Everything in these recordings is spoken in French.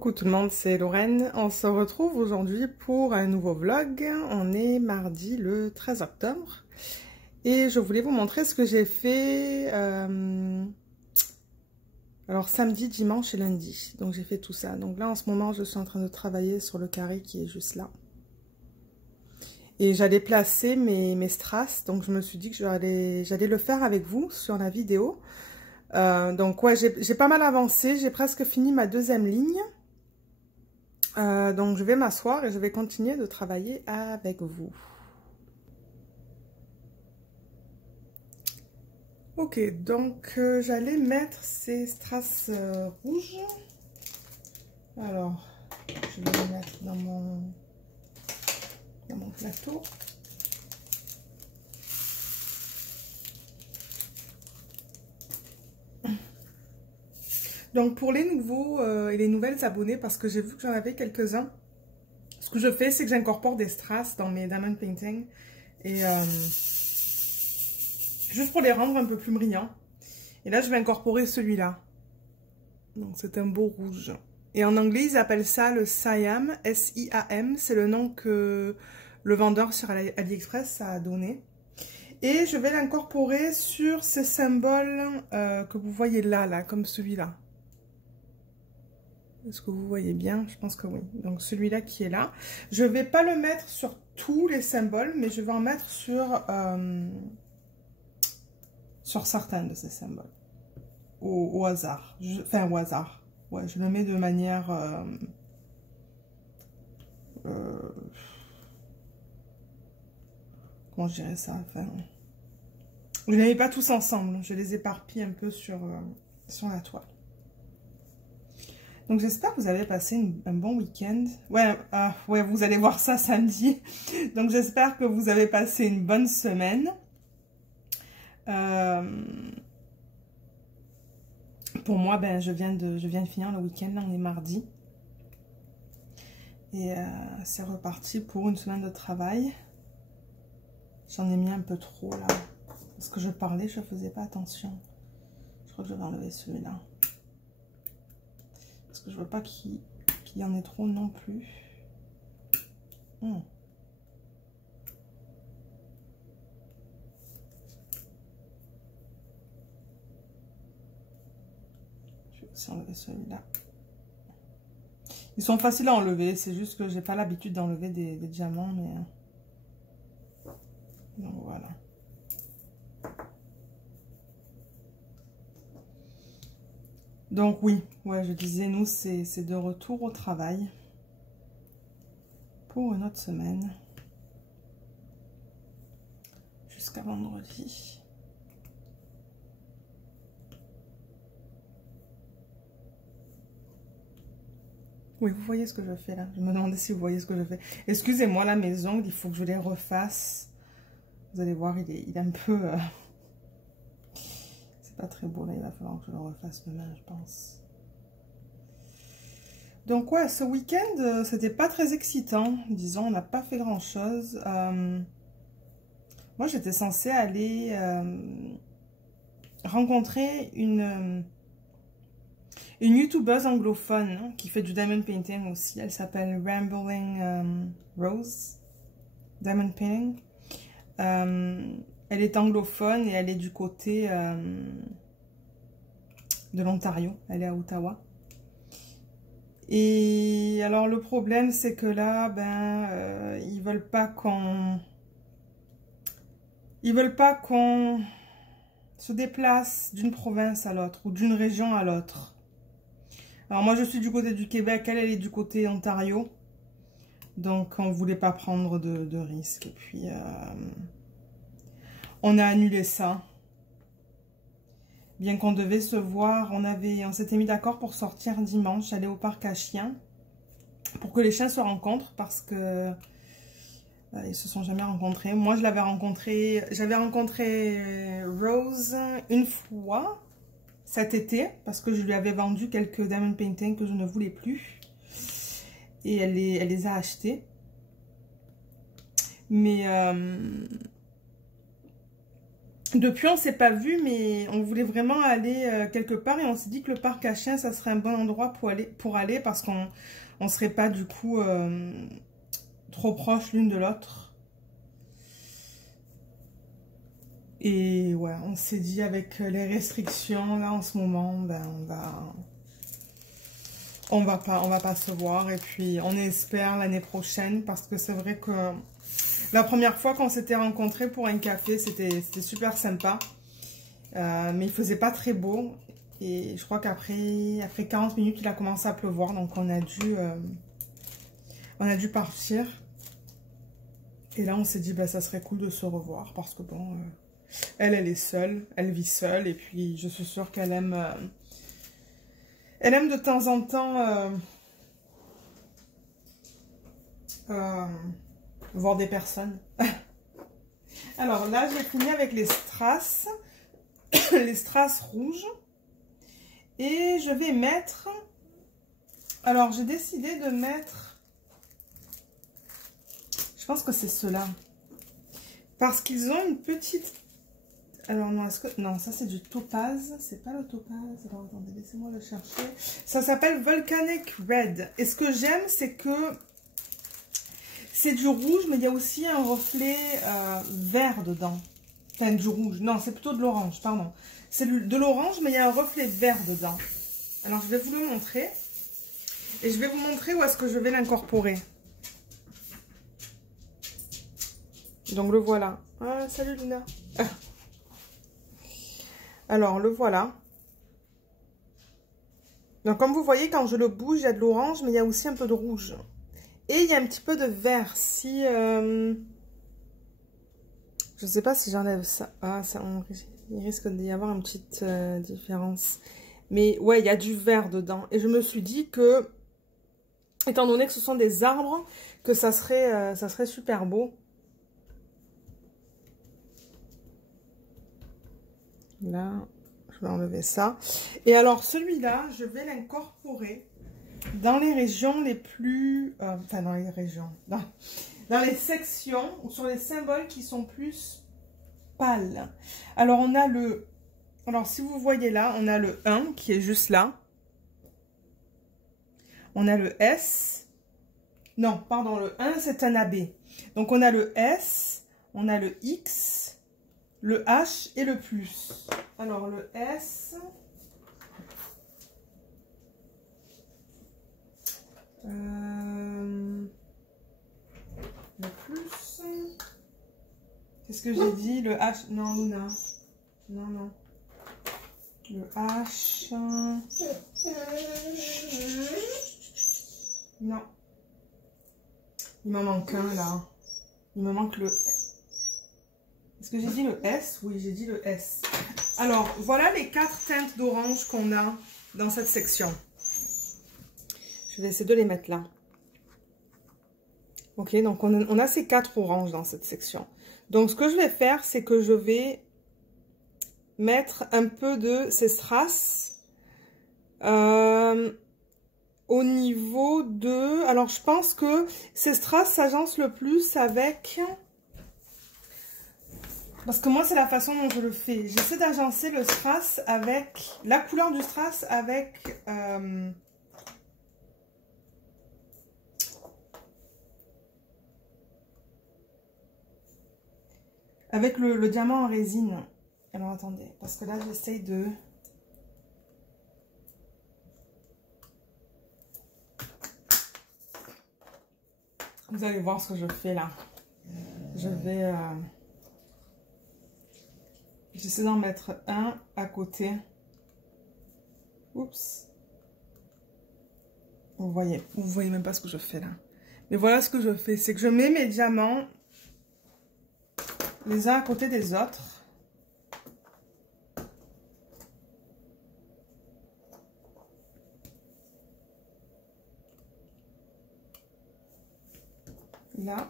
Coucou tout le monde, c'est Lorraine. On se retrouve aujourd'hui pour un nouveau vlog. On est mardi le 13 octobre. Et je voulais vous montrer ce que j'ai fait alors samedi, dimanche et lundi. Donc j'ai fait tout ça. Donc là en ce moment je suis en train de travailler sur le carré qui est juste là. Et j'allais placer mes strass. Donc je me suis dit que j'allais le faire avec vous sur la vidéo. Donc ouais, j'ai pas mal avancé. J'ai presque fini ma deuxième ligne. Donc je vais m'asseoir et je vais continuer de travailler avec vous. Ok, donc j'allais mettre ces strass rouges. Alors, je vais les mettre dans mon plateau. Donc pour les nouveaux et les nouvelles abonnés, parce que j'ai vu que j'en avais quelques-uns, ce que je fais, c'est que j'incorpore des strass dans mes diamond painting. Et juste pour les rendre un peu plus brillants. Et là, je vais incorporer celui-là. Donc c'est un beau rouge. Et en anglais, ils appellent ça le Siam, S-I-A-M. C'est le nom que le vendeur sur AliExpress a donné. Et je vais l'incorporer sur ces symboles que vous voyez là, comme celui-là. Est-ce que vous voyez bien? Je pense que oui. Donc celui-là qui est là. Je ne vais pas le mettre sur tous les symboles, mais je vais en mettre sur certains de ces symboles. Au hasard. Enfin, au hasard. Ouais, je le mets de manière... comment je dirais ça? Enfin, je ne les mets pas tous ensemble. Je les éparpille un peu sur la toile. Donc j'espère que vous avez passé un bon week-end. Ouais, ouais, vous allez voir ça samedi. Donc j'espère que vous avez passé une bonne semaine. Pour moi, ben, je viens de finir le week-end. Là, on est mardi. Et c'est reparti pour une semaine de travail. J'en ai mis un peu trop là. Parce que je parlais, je ne faisais pas attention. Je crois que je vais enlever celui-là. Parce que je veux pas qu'il y en ait trop non plus. Je vais aussi enlever celui-là. Ils sont faciles à enlever, c'est juste que j'ai pas l'habitude d'enlever des diamants, mais... Donc voilà. Donc oui, ouais, je disais, nous, c'est de retour au travail pour une autre semaine. Jusqu'à vendredi. Oui, vous voyez ce que je fais là. Je me demandais si vous voyez ce que je fais. Excusez-moi, là, mes ongles, il faut que je les refasse. Vous allez voir, il est un peu... C'est pas très beau, là. Il va falloir que je le refasse demain, je pense. Donc, ouais, ce week-end, c'était pas très excitant. Disons, on n'a pas fait grand-chose. Moi, j'étais censée aller rencontrer une youtubeuse anglophone, hein, qui fait du diamond painting aussi. Elle s'appelle Rambling Rose Diamond Painting. Elle est anglophone et elle est du côté de l'Ontario. Elle est à Ottawa. Et alors le problème, c'est que là, ben, ils veulent pas qu'on se déplace d'une province à l'autre ou d'une région à l'autre. Alors moi, je suis du côté du Québec, elle est du côté Ontario. Donc, on ne voulait pas prendre de risques. Et puis, on a annulé ça. Bien qu'on devait se voir, on s'était mis d'accord pour sortir dimanche, aller au parc à chiens. Pour que les chiens se rencontrent, parce que ils se sont jamais rencontrés. Moi, j'avais rencontré Rose une fois cet été, parce que je lui avais vendu quelques diamond paintings que je ne voulais plus. Et elle les a achetés. Mais Depuis, on s'est pas vu, mais on voulait vraiment aller quelque part et on s'est dit que le parc à chiens, ça serait un bon endroit pour aller parce qu'on ne serait pas du coup trop proches l'une de l'autre. Et ouais, on s'est dit avec les restrictions là en ce moment, ben on va pas se voir et puis on espère l'année prochaine parce que c'est vrai que la première fois qu'on s'était rencontrés pour un café, c'était super sympa. Mais il faisait pas très beau. Et je crois qu'après 40 minutes, il a commencé à pleuvoir. Donc on a dû partir. Et là, on s'est dit, bah, ça serait cool de se revoir. Parce que bon, elle est seule. Elle vit seule. Et puis, je suis sûre qu'elle aime... elle aime de temps en temps... voir des personnes. Alors là, j'ai fini avec les strass, les strass rouges. Et je vais mettre... Alors, j'ai décidé de mettre... Je pense que c'est ceux-là. Parce qu'ils ont une petite... Alors non, est-ce que... Non, ça c'est du topaz. C'est pas le topaz. Alors attendez, laissez-moi le chercher. Ça s'appelle Volcanic Red. Et ce que j'aime, c'est que... c'est du rouge, mais il y a aussi un reflet vert dedans. Enfin, du rouge. Non, c'est plutôt de l'orange, pardon. C'est de l'orange, mais il y a un reflet vert dedans. Alors, je vais vous le montrer. Et je vais vous montrer où est-ce que je vais l'incorporer. Donc, le voilà. Ah, salut Lina. Ah. Alors, le voilà. Donc, comme vous voyez, quand je le bouge, il y a de l'orange, mais il y a aussi un peu de rouge. Et il y a un petit peu de vert. Si... je ne sais pas si j'enlève ça. Ah, ça il risque d'y avoir une petite différence. Mais ouais, il y a du vert dedans. Et je me suis dit que, étant donné que ce sont des arbres, que ça serait super beau. Là, je vais enlever ça. Et alors, celui-là, je vais l'incorporer dans les régions les plus... enfin, dans les régions. Dans les sections ou sur les symboles qui sont plus pâles. Alors, on a le... Alors, si vous voyez là, on a le 1 qui est juste là. On a le S. Non, pardon, le 1, c'est un AB. Donc, on a le S, on a le X, le H et le plus. Alors, le S... le plus... Qu'est-ce que j'ai dit? Le H... Non, Luna. Non, non. Le H... Non. Il m'en manque un, là. Il me manque le... Est-ce que j'ai dit le S? Oui, j'ai dit le S. Alors, voilà les 4 teintes d'orange qu'on a dans cette section. Je vais essayer de les mettre là. Ok, donc on a ces 4 oranges dans cette section. Donc, ce que je vais faire, c'est que je vais mettre un peu de ces strass au niveau de... Alors, je pense que ces strass s'agencent le plus avec... Parce que moi, c'est la façon dont je le fais. J'essaie d'agencer le strass avec... la couleur du strass avec... avec le diamant en résine. Alors, attendez. Parce que là, j'essaye de... Vous allez voir ce que je fais là. Je vais... J'essaie d'en mettre un à côté. Oups. Vous voyez même pas ce que je fais là. Mais voilà ce que je fais. C'est que je mets mes diamants les uns à côté des autres. Là.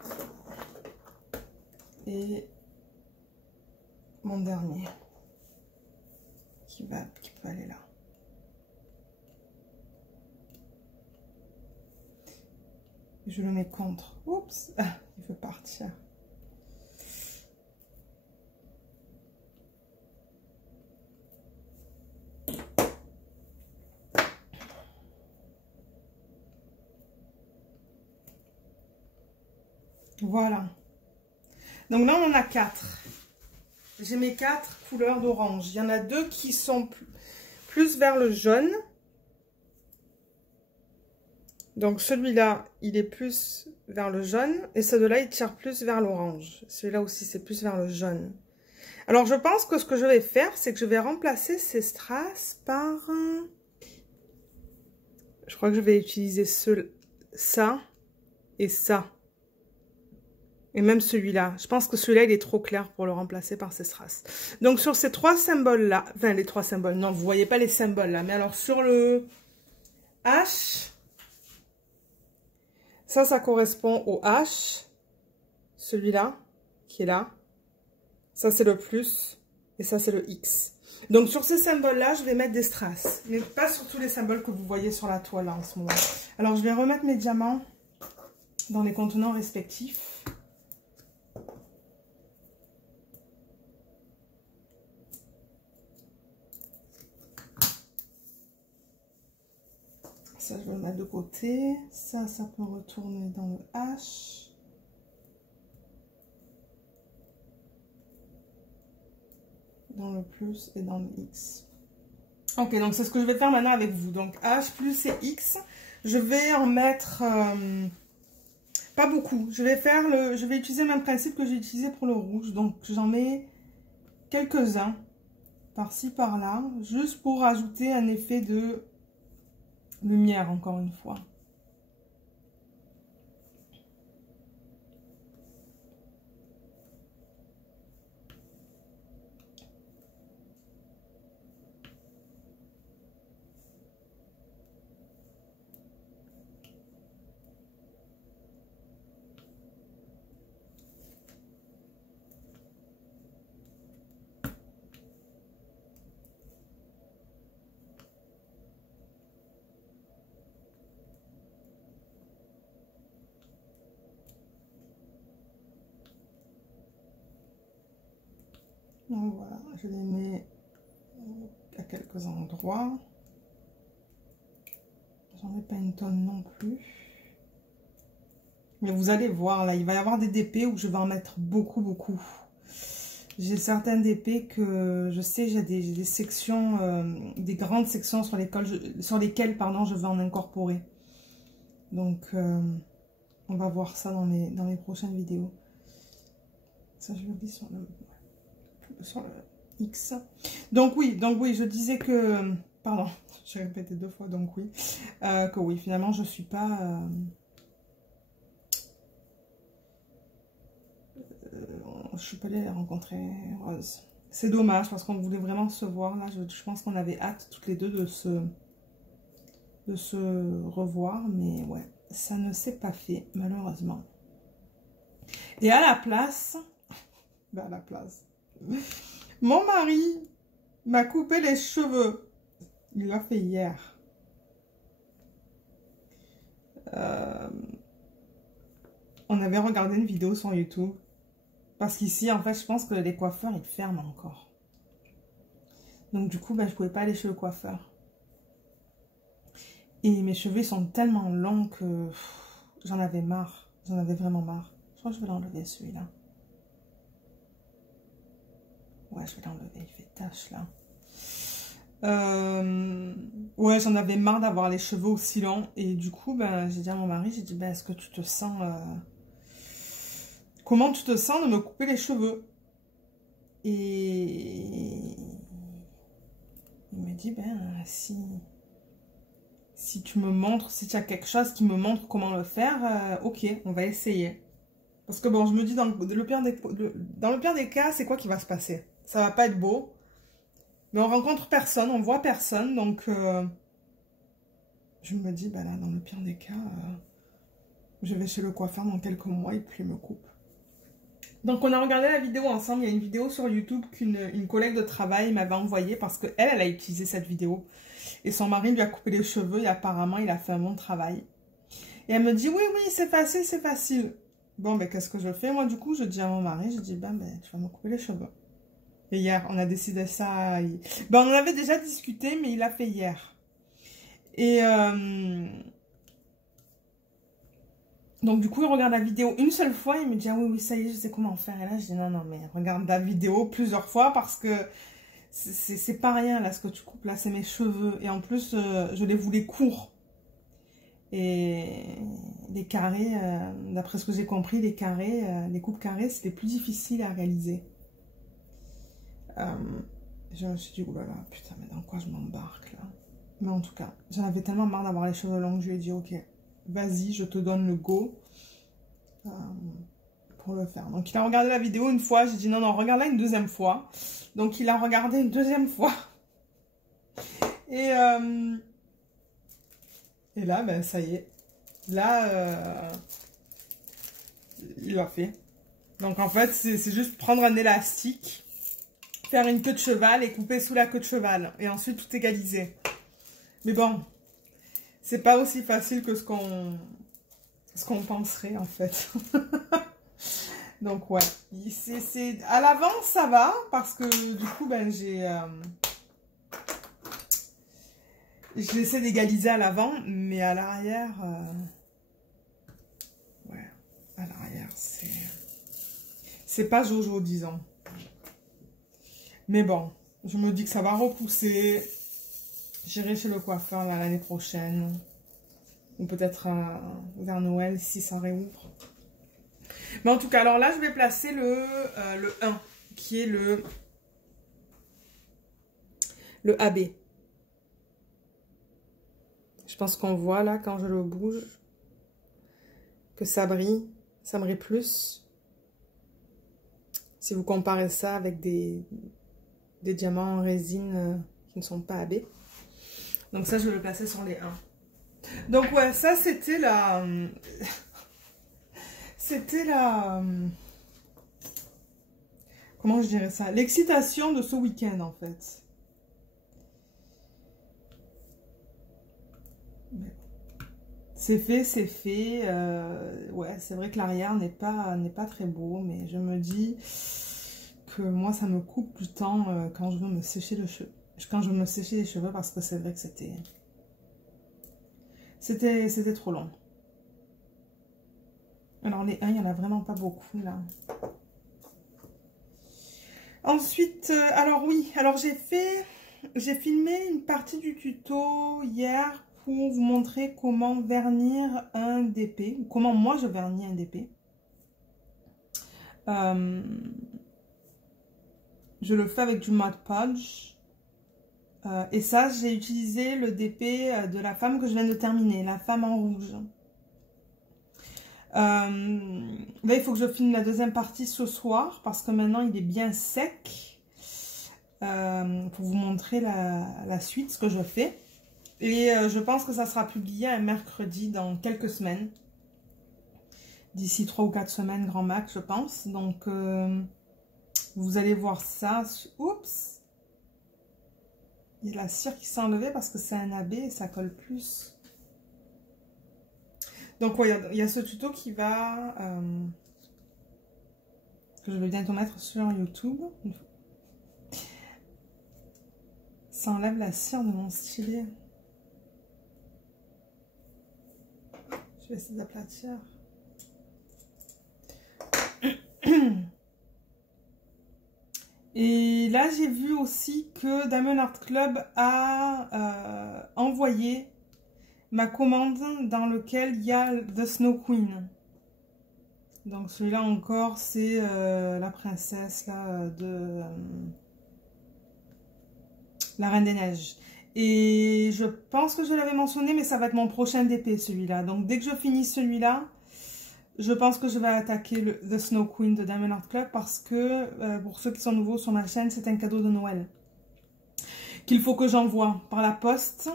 Et mon dernier. Qui peut aller là. Je le mets contre. Oups. Ah, il veut partir. Voilà. Donc là, on en a 4. J'ai mes 4 couleurs d'orange. Il y en a 2 qui sont plus vers le jaune. Donc celui-là, il est plus vers le jaune. Et celui-là, il tire plus vers l'orange. Celui-là aussi, c'est plus vers le jaune. Alors, je pense que ce que je vais faire, c'est que je vais remplacer ces strass par... Je crois que je vais utiliser ça et ça. Et même celui-là. Je pense que celui-là, il est trop clair pour le remplacer par ces strass. Donc, sur ces 3 symboles-là... Enfin, les 3 symboles. Non, vous voyez pas les symboles là. Mais alors, sur le H... Ça correspond au H. Celui-là, qui est là. Ça, c'est le plus. Et ça, c'est le X. Donc, sur ces symboles-là, je vais mettre des strass. Mais pas sur tous les symboles que vous voyez sur la toile là, en ce moment. Alors, je vais remettre mes diamants dans les contenants respectifs. Ça, je vais le mettre de côté. Ça peut retourner dans le H. Dans le plus et dans le X. Ok, donc c'est ce que je vais faire maintenant avec vous. Donc H, plus et X. Je vais en mettre pas beaucoup. Je vais utiliser le même principe que j'ai utilisé pour le rouge. Donc j'en mets quelques-uns par-ci, par-là. Juste pour ajouter un effet de lumière, encore une fois. Donc voilà, je les mets à quelques endroits. J'en mets pas une tonne non plus. Mais vous allez voir, là, il va y avoir des DP où je vais en mettre beaucoup, beaucoup. J'ai certaines DP que je sais, j'ai des sections, des grandes sections sur lesquelles pardon, je vais en incorporer. Donc, on va voir ça dans les prochaines vidéos. Ça, je le dis sur le X. Donc oui, je disais que... Pardon, j'ai répété 2 fois, donc oui. Que oui, finalement, je suis pas... je suis pas allée rencontrer Rose. C'est dommage, parce qu'on voulait vraiment se voir. Là, je pense qu'on avait hâte, toutes les deux, de se revoir. Mais ouais, ça ne s'est pas fait, malheureusement. Et à la place... Ben à la place... Mon mari m'a coupé les cheveux. Il l'a fait hier. On avait regardé une vidéo sur YouTube. Parce qu'ici, en fait, je pense que les coiffeurs, ils ferment encore. Donc, du coup, ben, je ne pouvais pas aller chez le coiffeur. Et mes cheveux sont tellement longs que j'en avais marre. J'en avais vraiment marre. Je crois que je vais l'enlever, celui-là. Ouais, je vais l'enlever. Il fait tache, là. Ouais, j'en avais marre d'avoir les cheveux aussi longs. Et du coup, ben, j'ai dit à mon mari, j'ai dit, ben, est-ce que tu te sens... Comment tu te sens de me couper les cheveux? Et il me dit, ben, si tu me montres, si tu as quelque chose qui me montre comment le faire, ok, on va essayer. Parce que bon, je me dis, dans le pire des cas, c'est quoi qui va se passer? Ça va pas être beau. Mais on rencontre personne, on voit personne, donc je me dis, ben là, dans le pire des cas, je vais chez le coiffeur dans quelques mois et puis il me coupe. Donc on a regardé la vidéo ensemble, il y a une vidéo sur YouTube qu'une collègue de travail m'avait envoyée parce qu'elle, elle a utilisé cette vidéo. Et son mari lui a coupé les cheveux et apparemment il a fait un bon travail. Et elle me dit, oui, c'est facile, c'est facile. Bon, ben qu'est-ce que je fais? Moi du coup, je dis à mon mari, je dis, ben tu vas me couper les cheveux. Et hier, on a décidé ça. Ben, on en avait déjà discuté, mais il l'a fait hier. Et Donc, du coup, il regarde la vidéo une seule fois. Il me dit, ah oui, oui, ça y est, je sais comment faire. Et là, je dis, non, non, mais regarde la vidéo plusieurs fois parce que c'est pas rien, là, ce que tu coupes. Là, c'est mes cheveux. Et en plus, je les voulais courts. Et les carrés, d'après ce que j'ai compris, les carrés, les coupes carrées, c'est les plus difficiles à réaliser. Je me suis dit, oulala, putain, mais dans quoi je m'embarque, là? Mais en tout cas, j'en avais tellement marre d'avoir les cheveux longs que je lui ai dit, ok, vas-y, je te donne le go pour le faire. Donc, il a regardé la vidéo une fois. J'ai dit, non, non, regarde-la une deuxième fois. Donc, il a regardé une deuxième fois. Et là, ben, ça y est. Là, il l'a fait. Donc, en fait, c'est juste prendre un élastique, faire une queue de cheval et couper sous la queue de cheval. Et ensuite, tout égaliser. Mais bon, c'est pas aussi facile que ce qu'on penserait, en fait. Donc, ouais. À l'avant, ça va. Parce que, du coup, ben, j'essaie d'égaliser à l'avant. Mais à l'arrière... ouais. À l'arrière, c'est pas Jojo, disons. Mais bon, je me dis que ça va repousser. J'irai chez le coiffeur l'année prochaine. Ou peut-être vers Noël, si ça réouvre. Mais en tout cas, alors là, je vais placer le 1, qui est le AB. Je pense qu'on voit là, quand je le bouge, que ça brille plus. Si vous comparez ça avec des diamants en résine qui ne sont pas AB. Donc ça, je vais le placer sur les 1. Donc ouais, ça c'était la... comment je dirais ça? L'excitation de ce week-end, en fait. C'est fait, c'est fait. Ouais, c'est vrai que l'arrière n'est pas très beau, mais je me dis que moi, ça me coupe du temps quand je veux me sécher le cheveu. Quand je veux me sécher les cheveux, parce que c'est vrai que c'était trop long. Alors les 1, il n'y en a vraiment pas beaucoup là. Ensuite, alors oui, alors j'ai filmé une partie du tuto hier pour vous montrer comment vernir un DP, ou comment moi je vernis un DP. Je le fais avec du Mod Podge. Et ça, j'ai utilisé le DP de la femme que je viens de terminer, la femme en rouge. Là, il faut que je filme la deuxième partie ce soir parce que maintenant il est bien sec. Pour vous montrer la suite, ce que je fais. Et je pense que ça sera publié un mercredi dans quelques semaines. D'ici 3 ou 4 semaines, grand max, je pense. Donc, vous allez voir ça. Oups! Il y a la cire qui s'est enlevée parce que c'est un AB et ça colle plus. Donc, ouais, il y a ce tuto qui va... que je vais bientôt mettre sur YouTube. Ça enlève la cire de mon stylet. Je vais essayer d'aplatir. Et là, j'ai vu aussi que Diamond Art Club a envoyé ma commande dans lequel il y a The Snow Queen. Donc celui-là encore, c'est la princesse là, de la Reine des Neiges. Et je pense que je l'avais mentionné, mais ça va être mon prochain DP celui-là. Donc dès que je finis celui-là, je pense que je vais attaquer The Snow Queen de Diamond Art Club parce que pour ceux qui sont nouveaux sur ma chaîne, c'est un cadeau de Noël qu'il faut que j'envoie par la poste.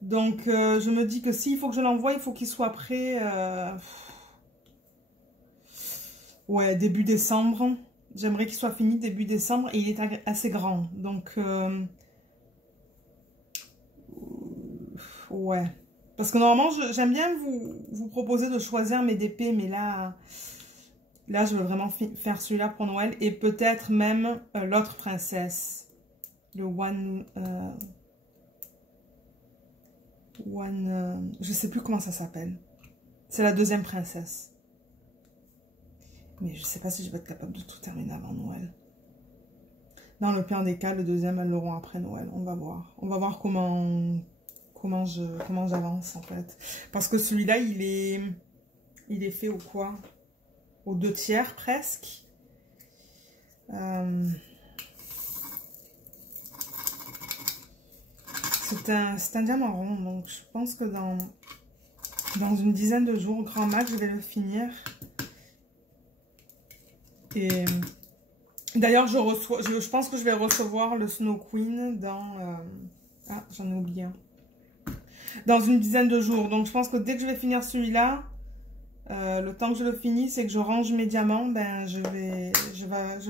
Donc je me dis que s'il faut que je l'envoie, il faut qu'il soit prêt ouais, début décembre. J'aimerais qu'il soit fini début décembre et il est assez grand. Donc ouais. Parce que normalement, j'aime bien vous proposer de choisir mes DP, mais là je veux vraiment faire celui-là pour Noël. Et peut-être même l'autre princesse. Le je sais plus comment ça s'appelle. C'est la deuxième princesse. Mais je sais pas si je vais être capable de tout terminer avant Noël. Dans le pire des cas, le deuxième, elles l'auront après Noël. On va voir. On va voir comment j'avance, en fait. Parce que celui-là, il est fait au quoi? Aux 2/3 presque. C'est un diamant rond, donc je pense que dans une dizaine de jours, grand max, je vais le finir. Et d'ailleurs, je pense que je vais recevoir le Snow Queen dans... ah, j'en ai oublié un. Dans une dizaine de jours. Donc, je pense que dès que je vais finir celui-là, le temps que je le finisse et que je range mes diamants, ben, je vais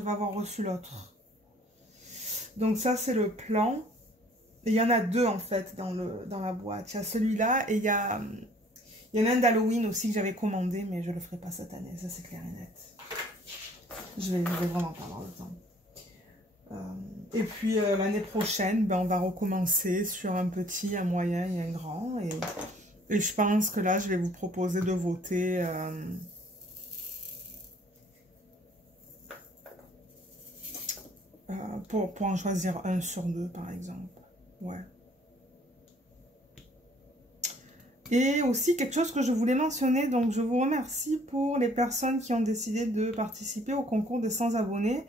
avoir reçu l'autre. Donc, ça, c'est le plan. Et il y en a deux, en fait, dans la boîte. Il y a celui-là et il y en a un d'Halloween aussi que j'avais commandé, mais je ne le ferai pas cette année. Ça, c'est clair et net. Je vais vraiment pas avoir le temps. Et puis, l'année prochaine, ben, on va recommencer sur un petit, un moyen et un grand. Et je pense que là, je vais vous proposer de voter... pour en choisir un sur deux, par exemple. Ouais. Et aussi, quelque chose que je voulais mentionner, donc je vous remercie pour les personnes qui ont décidé de participer au concours des 100 abonnés.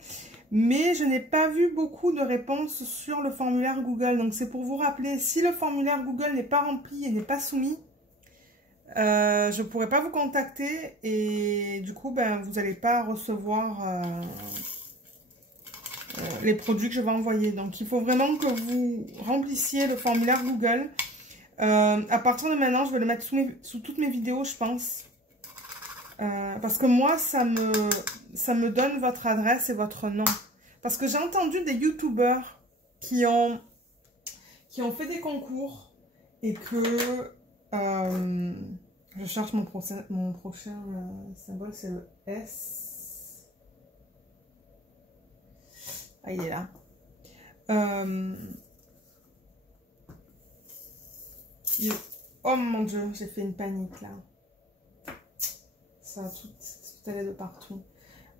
Mais je n'ai pas vu beaucoup de réponses sur le formulaire Google. Donc c'est pour vous rappeler, si le formulaire Google n'est pas rempli et n'est pas soumis, je ne pourrai pas vous contacter. Et du coup, ben, vous n'allez pas recevoir... les produits que je vais envoyer. Donc, il faut vraiment que vous remplissiez le formulaire Google. À partir de maintenant, je vais le mettre sous toutes mes vidéos, je pense. Parce que moi, ça me donne votre adresse et votre nom. Parce que j'ai entendu des youtubeurs qui ont fait des concours et que... je cherche mon prochain symbole, c'est le S. Ah, il est là. Oh mon Dieu, j'ai fait une panique là. Ça a tout allé de partout.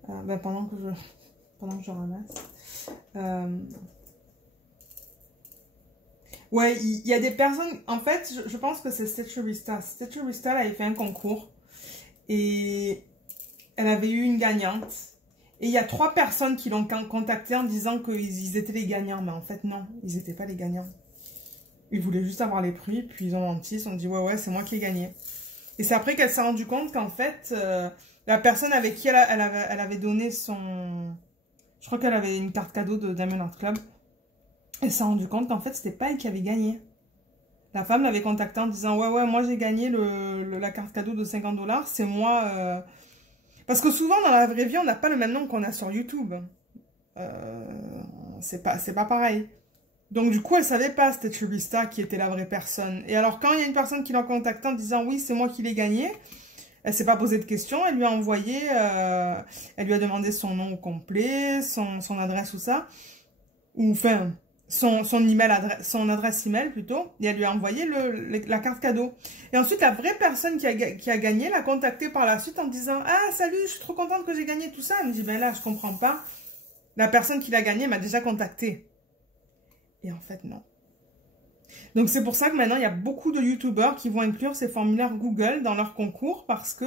Ben, pendant que je ramasse. Ouais, il y a des personnes... En fait, je pense que c'est Stitcherista. Stitcherista, elle avait fait un concours. Et elle avait eu une gagnante. Et il y a 3 personnes qui l'ont contacté en disant qu'ils étaient les gagnants. Mais en fait, non, ils n'étaient pas les gagnants. Ils voulaient juste avoir les prix. Puis ils ont menti, ils se sont dit, ouais, c'est moi qui ai gagné. Et c'est après qu'elle s'est rendue compte qu'en fait, la personne avec qui elle avait donné son... Je crois qu'elle avait une carte cadeau de Diamond Art Club. Elle s'est rendue compte qu'en fait, c'était pas elle qui avait gagné. La femme l'avait contactée en disant, ouais, moi j'ai gagné la carte cadeau de 50 $. C'est moi... Parce que souvent, dans la vraie vie, on n'a pas le même nom qu'on a sur YouTube. C'est pas pareil. Donc, du coup, elle savait pas, c'était Chubista, qui était la vraie personne. Et alors, quand il y a une personne qui l'a contacté en disant, oui, c'est moi qui l'ai gagné, elle s'est pas posé de questions, elle lui a envoyé, elle lui a demandé son nom au complet, son adresse ou ça. Ou, enfin, son adresse email plutôt, et elle lui a envoyé la carte cadeau. Et ensuite, la vraie personne qui a gagné l'a contactée par la suite en disant « Ah, salut, je suis trop contente que j'ai gagné tout ça. » Elle me dit « Ben là, je comprends pas. La personne qui l'a gagné m'a déjà contacté. » Et en fait, non. Donc, c'est pour ça que maintenant, il y a beaucoup de youtubeurs qui vont inclure ces formulaires Google dans leur concours parce que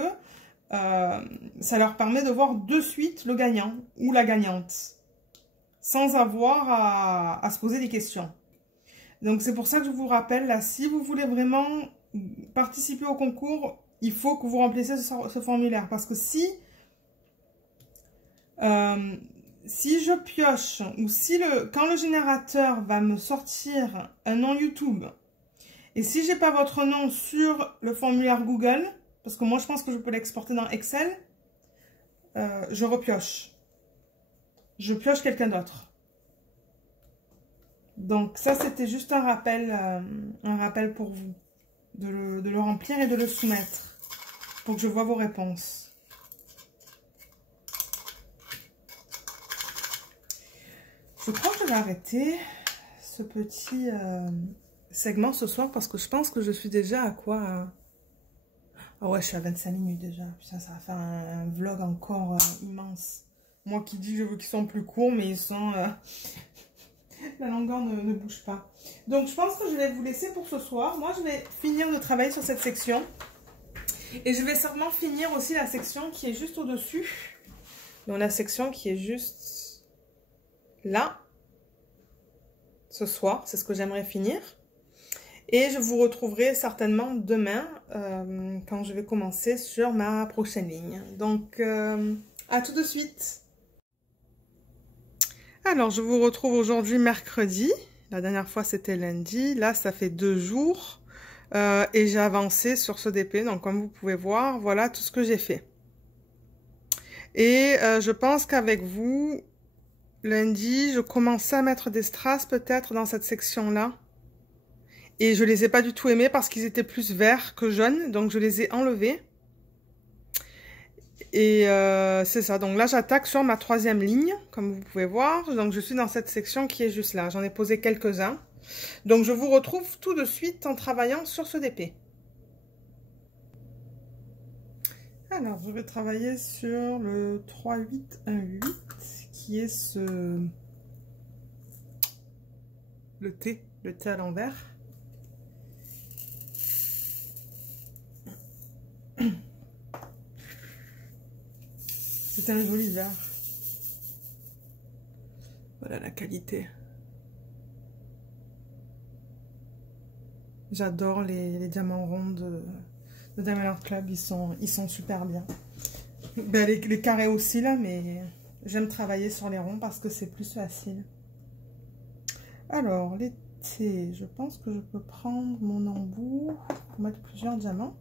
ça leur permet de voir de suite le gagnant ou la gagnante, sans avoir à se poser des questions. Donc, c'est pour ça que je vous rappelle, là, si vous voulez vraiment participer au concours, il faut que vous remplissiez ce formulaire. Parce que si je pioche, ou quand le générateur va me sortir un nom YouTube, et si j'ai pas votre nom sur le formulaire Google, parce que moi, je pense que je peux l'exporter dans Excel, je repioche. Je pioche quelqu'un d'autre. Donc ça, c'était juste un rappel pour vous. De le remplir et de le soumettre. Pour que je vois vos réponses. Je crois que je vais arrêter ce petit segment ce soir. Parce que je pense que je suis déjà à quoi? Ah ouais, je suis à 25 minutes déjà. Putain, ça va faire un vlog encore immense. Moi qui dis que je veux qu'ils soient plus courts, mais ils sont... la longueur ne bouge pas. Donc, je pense que je vais vous laisser pour ce soir. Moi, je vais finir de travailler sur cette section. Et je vais certainement finir aussi la section qui est juste au-dessus. Donc, la section qui est juste là. Ce soir, c'est ce que j'aimerais finir. Et je vous retrouverai certainement demain quand je vais commencer sur ma prochaine ligne. Donc, à tout de suite. Alors, je vous retrouve aujourd'hui mercredi. La dernière fois, c'était lundi. Là, ça fait 2 jours. Et j'ai avancé sur ce DP. Donc, comme vous pouvez voir, voilà tout ce que j'ai fait. Et je pense qu'avec vous, lundi, je commençais à mettre des strass peut-être dans cette section-là. Et je les ai pas du tout aimés parce qu'ils étaient plus verts que jaunes. Donc, je les ai enlevés. Et c'est ça. Donc là, j'attaque sur ma 3e ligne, comme vous pouvez voir. Donc, je suis dans cette section qui est juste là. J'en ai posé quelques-uns. Donc, je vous retrouve tout de suite en travaillant sur ce DP. Alors, je vais travailler sur le 3-8-1-8, qui est le T à l'envers. C'est un joli vert. Voilà la qualité. J'adore les diamants ronds de Diamond Art Club. Ils sont super bien. Ben, les carrés aussi là, mais j'aime travailler sur les ronds parce que c'est plus facile. Alors, les T, je pense que je peux prendre mon embout pour mettre plusieurs diamants.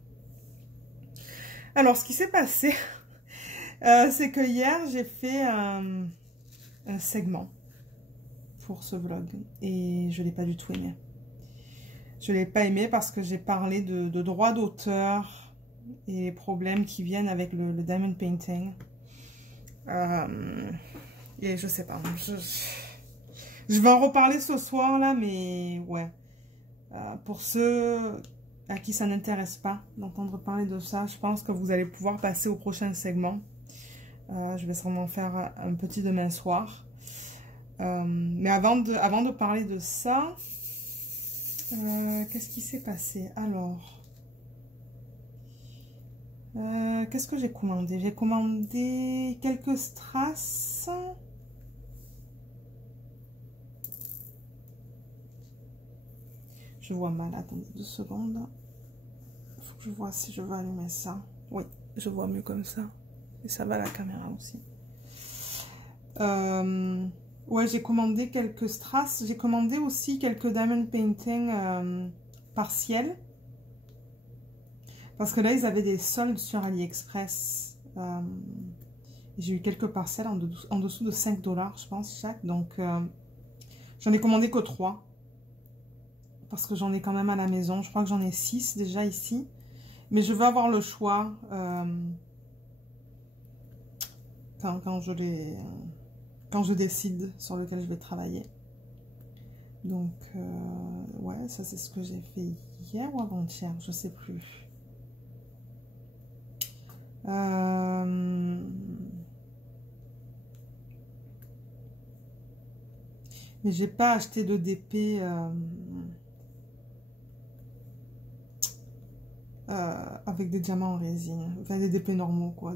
Alors, ce qui s'est passé... c'est que hier, j'ai fait un segment pour ce vlog et je ne l'ai pas du tout aimé. Je ne l'ai pas aimé parce que j'ai parlé de droits d'auteur et les problèmes qui viennent avec le diamond painting. Et je sais pas, je vais en reparler ce soir là, mais ouais. Pour ceux à qui ça n'intéresse pas d'entendre parler de ça, je pense que vous allez pouvoir passer au prochain segment. Je vais sûrement faire un petit demain soir. Mais avant de parler de ça, qu'est-ce qui s'est passé? Alors, qu'est-ce que j'ai commandé? J'ai commandé quelques strass. Je vois mal, attendez 2 secondes. Il faut que je vois si je veux allumer ça. Oui, je vois mieux comme ça. Et ça va à la caméra aussi. Ouais, j'ai commandé quelques strass. J'ai commandé aussi quelques diamond painting partiels. Parce que là, ils avaient des soldes sur AliExpress. J'ai eu quelques parcelles en dessous de 5 $, je pense, chaque. Donc, j'en ai commandé que 3. Parce que j'en ai quand même à la maison. Je crois que j'en ai 6 déjà ici. Mais je veux avoir le choix... quand je décide sur lequel je vais travailler. Donc, ouais, ça c'est ce que j'ai fait hier ou avant-hier, je sais plus. Mais j'ai pas acheté de DP avec des diamants en résine. Enfin, des DP normaux, quoi.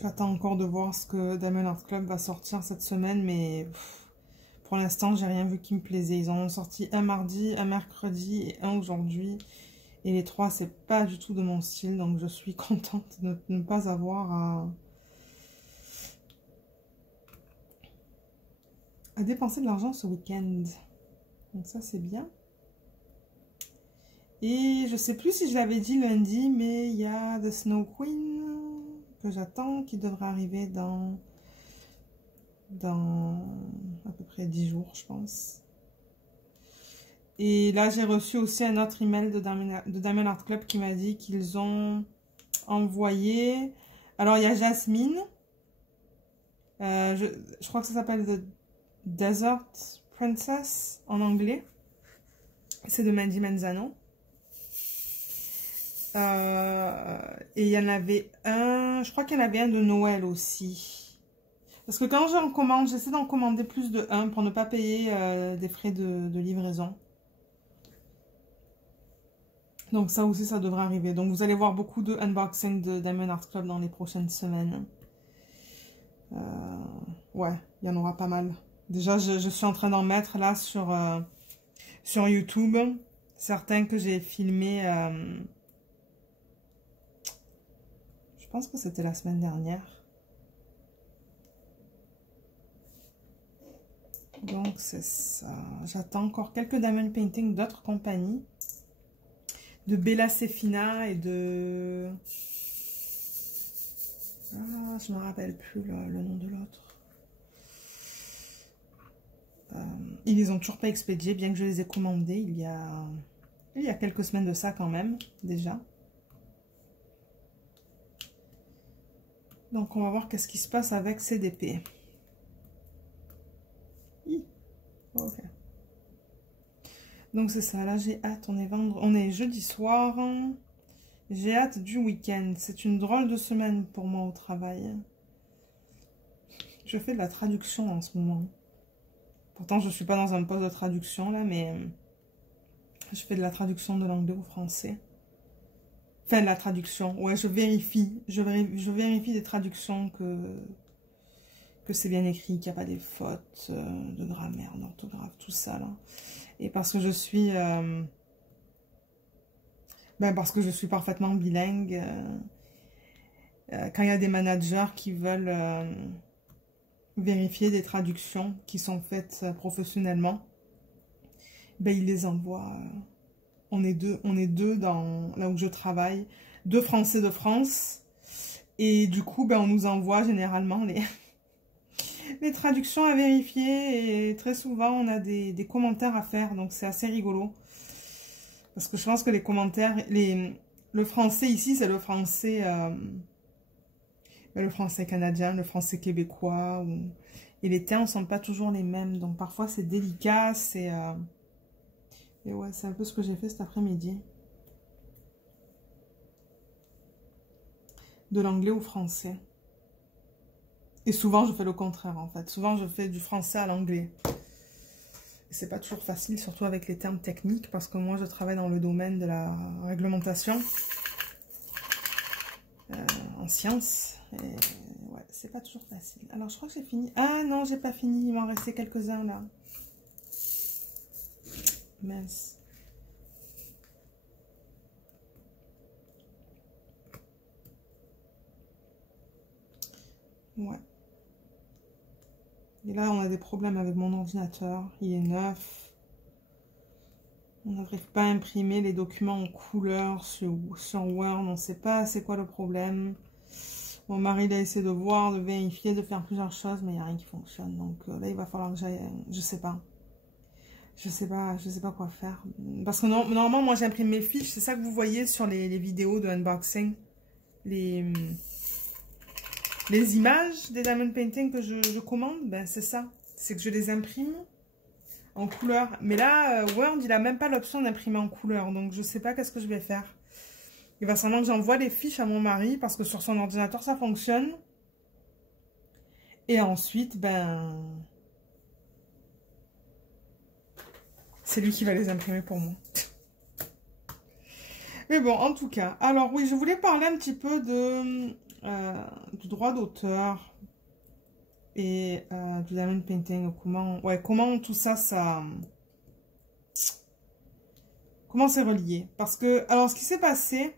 J'attends encore de voir ce que Diamond Art Club va sortir cette semaine, mais pour l'instant, j'ai rien vu qui me plaisait. Ils en ont sorti un mardi, un mercredi et un aujourd'hui. Et les 3, c'est pas du tout de mon style, donc je suis contente de ne pas avoir à dépenser de l'argent ce week-end. Donc ça, c'est bien. Et je sais plus si je l'avais dit lundi, mais il y a The Snow Queen que j'attends, qui devrait arriver dans à peu près 10 jours, je pense. Et là, j'ai reçu aussi un autre email de Diamond Art Club qui m'a dit qu'ils ont envoyé... Alors, il y a Jasmine. Je crois que ça s'appelle The Desert Princess en anglais. C'est de Mandy Manzano. Et il y en avait un, je crois qu'il y en avait un de Noël aussi. Parce que quand j'en commande, j'essaie d'en commander plus de un pour ne pas payer des frais de livraison. Donc ça aussi, ça devrait arriver. Donc vous allez voir beaucoup de unboxing de Diamond Art Club dans les prochaines semaines. Ouais, il y en aura pas mal. Déjà, je suis en train d'en mettre là sur YouTube. Certains que j'ai filmés, je pense que c'était la semaine dernière. Donc c'est ça. J'attends encore quelques diamond painting d'autres compagnies. De Bella Sefina et de... Ah, je ne me rappelle plus le nom de l'autre. Ils les ont toujours pas expédiés, bien que je les ai commandés il y a quelques semaines de ça quand même, déjà. Donc on va voir qu'est-ce qui se passe avec CDP. Ok. Donc c'est ça, là j'ai hâte, on est jeudi soir. J'ai hâte du week-end. C'est une drôle de semaine pour moi au travail. Je fais de la traduction en ce moment. Pourtant je suis pas dans un poste de traduction là, mais je fais de la traduction de l'anglais au français. Enfin de la traduction, ouais, je vérifie des traductions que c'est bien écrit, qu'il n'y a pas des fautes de grammaire, d'orthographe, tout ça là. Et parce que je suis parce que je suis parfaitement bilingue, quand il y a des managers qui veulent vérifier des traductions qui sont faites professionnellement, ils les envoient. On est deux dans là où je travaille, deux Français de France, et du coup on nous envoie généralement les traductions à vérifier, et très souvent on a des commentaires à faire, donc c'est assez rigolo. Parce que je pense que les commentaires, le français ici, c'est le français canadien, le français québécois, et les termes ne sont pas toujours les mêmes. Donc parfois c'est délicat, et ouais, c'est un peu ce que j'ai fait cet après-midi. De l'anglais au français. Et souvent je fais le contraire en fait. Souvent je fais du français à l'anglais. C'est pas toujours facile, surtout avec les termes techniques, parce que moi je travaille dans le domaine de la réglementation en sciences. Et ouais, c'est pas toujours facile. Alors je crois que j'ai fini. Ah non, j'ai pas fini, il m'en restait quelques-uns là. Mince. Ouais. Et là, on a des problèmes avec mon ordinateur. Il est neuf. On n'arrive pas à imprimer les documents en couleur sur Word. On ne sait pas c'est quoi le problème. Mon mari il a essayé de voir, de vérifier, de faire plusieurs choses, mais il n'y a rien qui fonctionne. Donc là, il va falloir que j'aille... Je sais pas. Je sais pas quoi faire. Parce que normalement, moi, j'imprime mes fiches. C'est ça que vous voyez sur les vidéos de unboxing. Les images des diamond painting que je commande, c'est ça. C'est que je les imprime en couleur. Mais là, Word, il n'a même pas l'option d'imprimer en couleur. Donc, je sais pas qu'est-ce que je vais faire. Il va falloir que j'envoie les fiches à mon mari parce que sur son ordinateur, ça fonctionne. Et ensuite, c'est lui qui va les imprimer pour moi. Mais bon, en tout cas. Alors, oui, je voulais parler un petit peu du droit d'auteur et du diamond painting. Comment tout ça, comment c'est relié. Parce que, alors, ce qui s'est passé...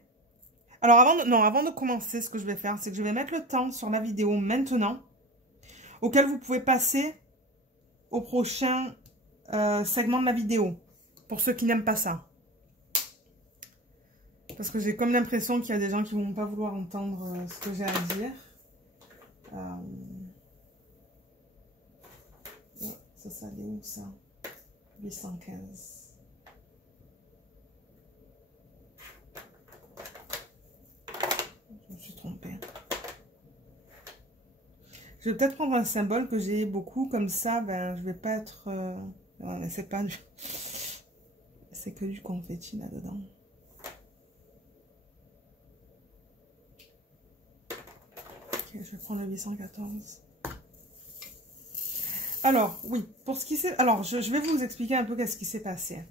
Alors, avant de commencer, ce que je vais faire, c'est que je vais mettre le temps sur la vidéo maintenant, auquel vous pouvez passer au prochain segment de la vidéo, pour ceux qui n'aiment pas ça. Parce que j'ai comme l'impression qu'il y a des gens qui ne vont pas vouloir entendre ce que j'ai à dire. Ça allait où ça? 815. Je me suis trompée. Je vais peut-être prendre un symbole que j'ai beaucoup, comme ça, je vais pas être... c'est c'est que du confetti là-dedans. Ok, je vais prendre le 814. Alors, oui, pour ce qui s'est... Alors, je vais vous expliquer un peu qu'est-ce qui s'est passé.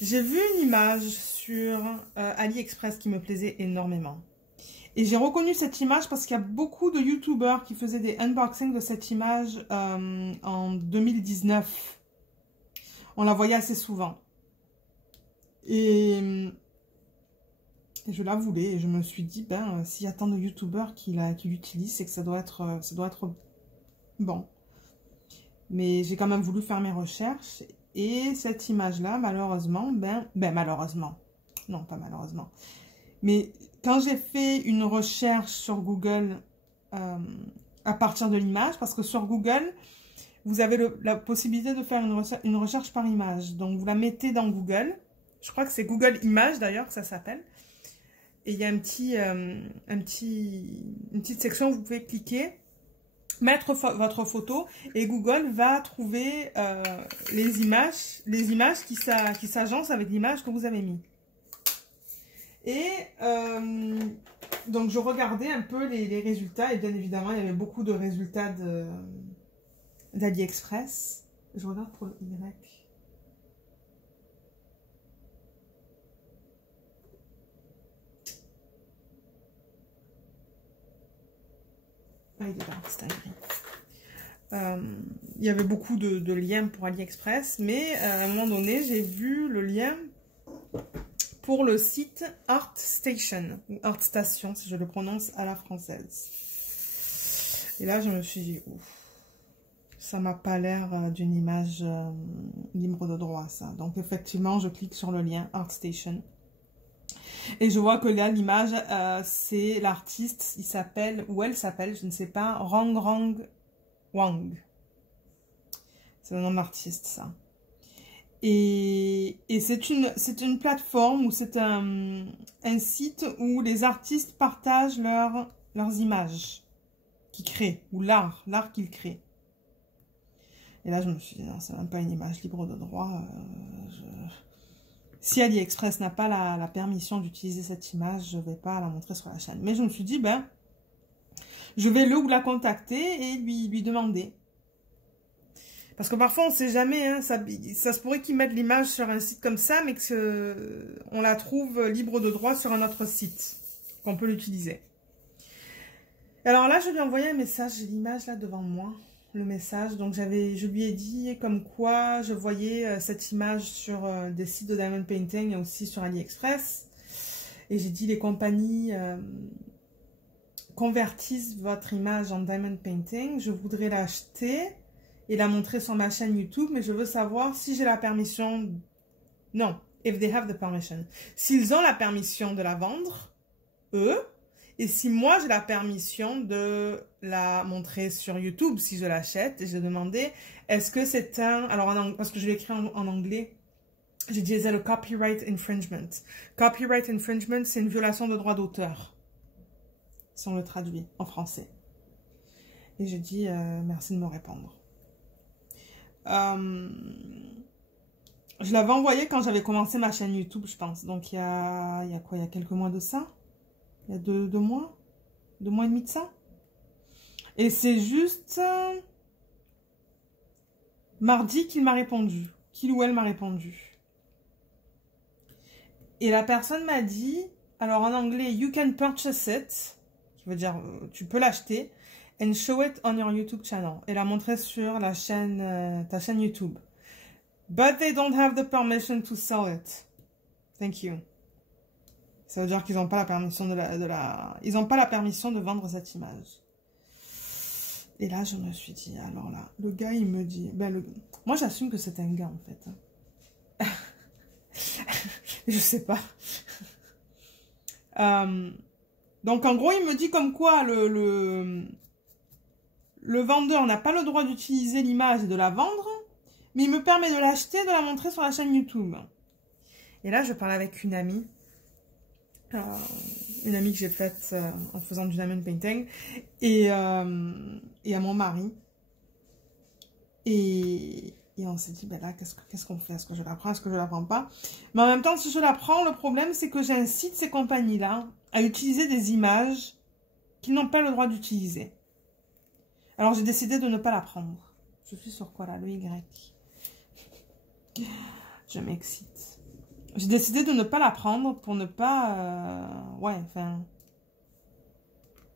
J'ai vu une image sur AliExpress qui me plaisait énormément. Et j'ai reconnu cette image parce qu'il y a beaucoup de youtubeurs qui faisaient des unboxings de cette image en 2019. On la voyait assez souvent. Et je la voulais. Et je me suis dit, ben, s'il y a tant de youtubeurs qui l'utilisent, c'est que ça doit être bon. Mais j'ai quand même voulu faire mes recherches. Et cette image-là, malheureusement, malheureusement. Non, pas malheureusement. Mais quand j'ai fait une recherche sur Google à partir de l'image, parce que sur Google, vous avez la possibilité de faire une recherche par image. Donc, vous la mettez dans Google. Je crois que c'est Google Images, d'ailleurs, que ça s'appelle. Et il y a une petite section où vous pouvez cliquer, mettre votre photo, et Google va trouver les images qui s'agencent avec l'image que vous avez mis. Et donc, je regardais un peu les résultats, et bien évidemment, il y avait beaucoup de résultats d'AliExpress. Je regarde pour le Y. Ah, il est là, c'est un gris. Il y avait beaucoup de liens pour AliExpress, mais à un moment donné, j'ai vu le lien pour le site ArtStation, ou ArtStation, si je le prononce à la française. Et là, je me suis dit, ouf, ça m'a pas l'air d'une image libre de droit, ça. Donc, effectivement, je clique sur le lien ArtStation. Et je vois que là, l'image, c'est l'artiste, il s'appelle, ou elle s'appelle, je ne sais pas, Rong Wang. C'est le nom de l'artiste, ça. Et c'est une plateforme, ou c'est un site où les artistes partagent leurs images qu'ils créent, ou l'art qu'ils créent. Et là, je me suis dit, non, c'est même pas une image libre de droit. Si AliExpress n'a pas la permission d'utiliser cette image, je ne vais pas la montrer sur la chaîne. Mais je me suis dit, ben, je vais le ou la contacter et lui demander. Parce que parfois, on ne sait jamais, hein, ça se pourrait qu'ils mettent l'image sur un site comme ça, mais qu'on la trouve libre de droit sur un autre site, qu'on peut l'utiliser. Alors là, je lui ai envoyé un message, j'ai l'image là devant moi, le message. Donc, je lui ai dit comme quoi je voyais cette image sur des sites de Diamond Painting et aussi sur AliExpress. Et j'ai dit, les compagnies convertissent votre image en Diamond Painting. Je voudrais l'acheter et la montrer sur ma chaîne YouTube, mais je veux savoir si j'ai la permission. Non, if they have the permission. S'ils ont la permission de la vendre, eux, et si moi j'ai la permission de la montrer sur YouTube, si je l'achète. Et j'ai demandé, est-ce que c'est un... Alors, parce que je l'ai écrit en anglais, j'ai dit, c'est le copyright infringement. Copyright infringement, c'est une violation de droit d'auteur, si on le traduit en français. Et j'ai dit, merci de me répondre. Je l'avais envoyé quand j'avais commencé ma chaîne YouTube, je pense. Donc, il y a quoi? Il y a quelques mois de ça? Il y a deux mois? 2 mois et demi de ça? Et c'est juste mardi qu'il m'a répondu. Qu'il ou elle m'a répondu. Et la personne m'a dit, alors en anglais, you can purchase it, qui veut dire tu peux l'acheter, and show it on your YouTube channel. Et la montrer sur la chaîne, ta chaîne YouTube. But they don't have the permission to sell it. Thank you. Ça veut dire qu'ils n'ont pas la permission ils n'ont pas la permission de vendre cette image. Et là, je me suis dit, alors là, le gars, il me dit, moi, j'assume que c'est un gars, en fait. Je sais pas. Donc, en gros, il me dit comme quoi le vendeur n'a pas le droit d'utiliser l'image et de la vendre, mais il me permet de l'acheter et de la montrer sur la chaîne YouTube. Et là, je parle avec une amie que j'ai faite en faisant du diamond painting, et à mon mari. Et Et on s'est dit, ben là, qu'est-ce qu'on fait? Est-ce que je la prends? Est-ce que je la prends pas? Mais en même temps, si je la prends, le problème, c'est que j'incite ces compagnies-là à utiliser des images qu'ils n'ont pas le droit d'utiliser. Alors, j'ai décidé de ne pas la prendre. Je suis sur quoi, là? Le Y. Je m'excite. J'ai décidé de ne pas la prendre pour ne pas... ouais, enfin...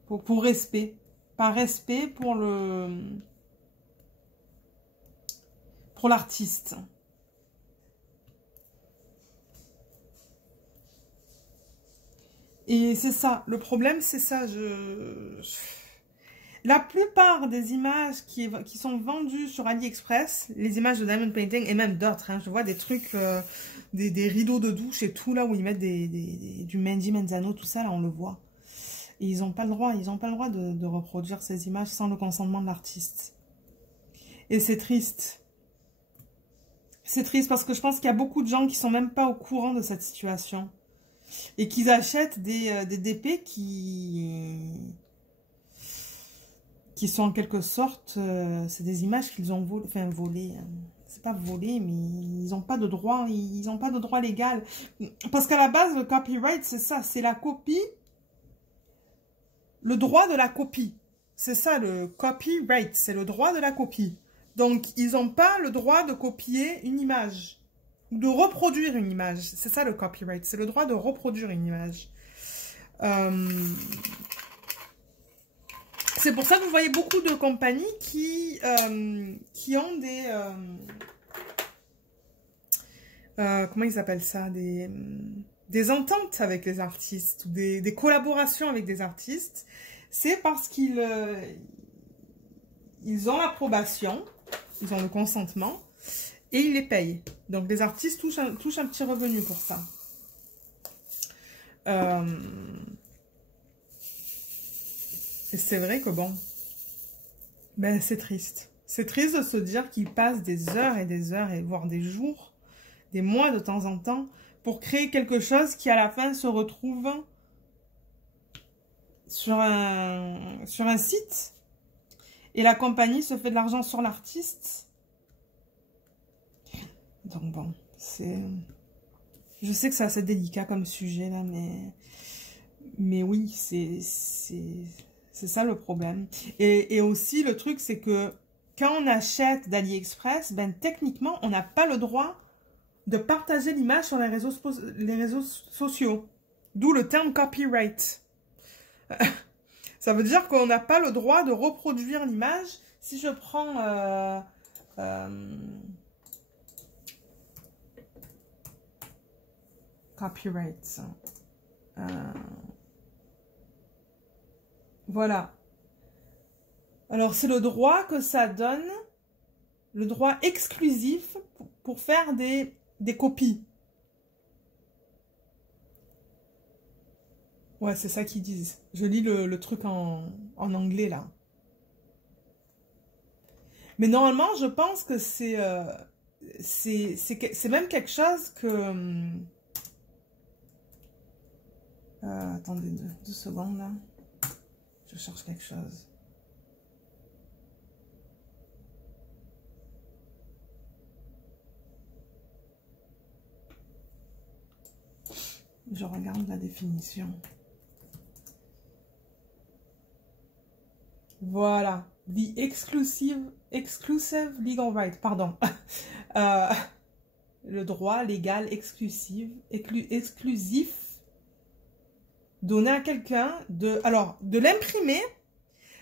Pour respect. Par respect pour le... pour l'artiste. Et c'est ça, le problème c'est ça, la plupart des images qui sont vendues sur AliExpress, les images de diamond painting et même d'autres, hein, je vois des trucs, des rideaux de douche et tout là où ils mettent du Mandy Manzano, tout ça là on le voit. Et ils n'ont pas le droit, de reproduire ces images sans le consentement de l'artiste. Et c'est triste. C'est triste parce que je pense qu'il y a beaucoup de gens qui sont même pas au courant de cette situation. Et qu'ils achètent des DP qui sont en quelque sorte... c'est des images qu'ils ont volées. C'est pas volé, mais ils n'ont pas de droit. Ils n'ont pas de droit légal. Parce qu'à la base, le copyright, c'est ça. C'est la copie. Le droit de la copie. C'est ça, le copyright. C'est le droit de la copie. Donc, ils n'ont pas le droit de copier une image. De reproduire une image. C'est ça le copyright. C'est le droit de reproduire une image. C'est pour ça que vous voyez beaucoup de compagnies qui ont comment ils appellent ça? Des ententes avec les artistes. Ou des collaborations avec des artistes. C'est parce qu'ils ont l'approbation. Ils ont le consentement. Et ils les payent. Donc, les artistes touchent un petit revenu pour ça. Et c'est vrai que bon, ben c'est triste. C'est triste de se dire qu'ils passent des heures, et voire des jours, des mois de temps en temps, pour créer quelque chose qui à la fin se retrouve sur un site. Et la compagnie se fait de l'argent sur l'artiste. Donc bon, c'est... Je sais que c'est assez délicat comme sujet là, mais oui, c'est ça le problème. Et aussi le truc, c'est que quand on achète d'AliExpress, ben techniquement, on n'a pas le droit de partager l'image sur les réseaux sociaux. D'où le terme copyright. Ça veut dire qu'on n'a pas le droit de reproduire l'image. Si je prends... copyright. Voilà. Alors, c'est le droit que ça donne, le droit exclusif pour faire des copies. Ouais, c'est ça qu'ils disent. Je lis le truc en anglais, là. Mais normalement, je pense que c'est même quelque chose que... attendez 2 secondes, là. Je cherche quelque chose. Je regarde la définition. Voilà. The exclusive legal right. Pardon. Le droit légal exclusif donné à quelqu'un de l'imprimer,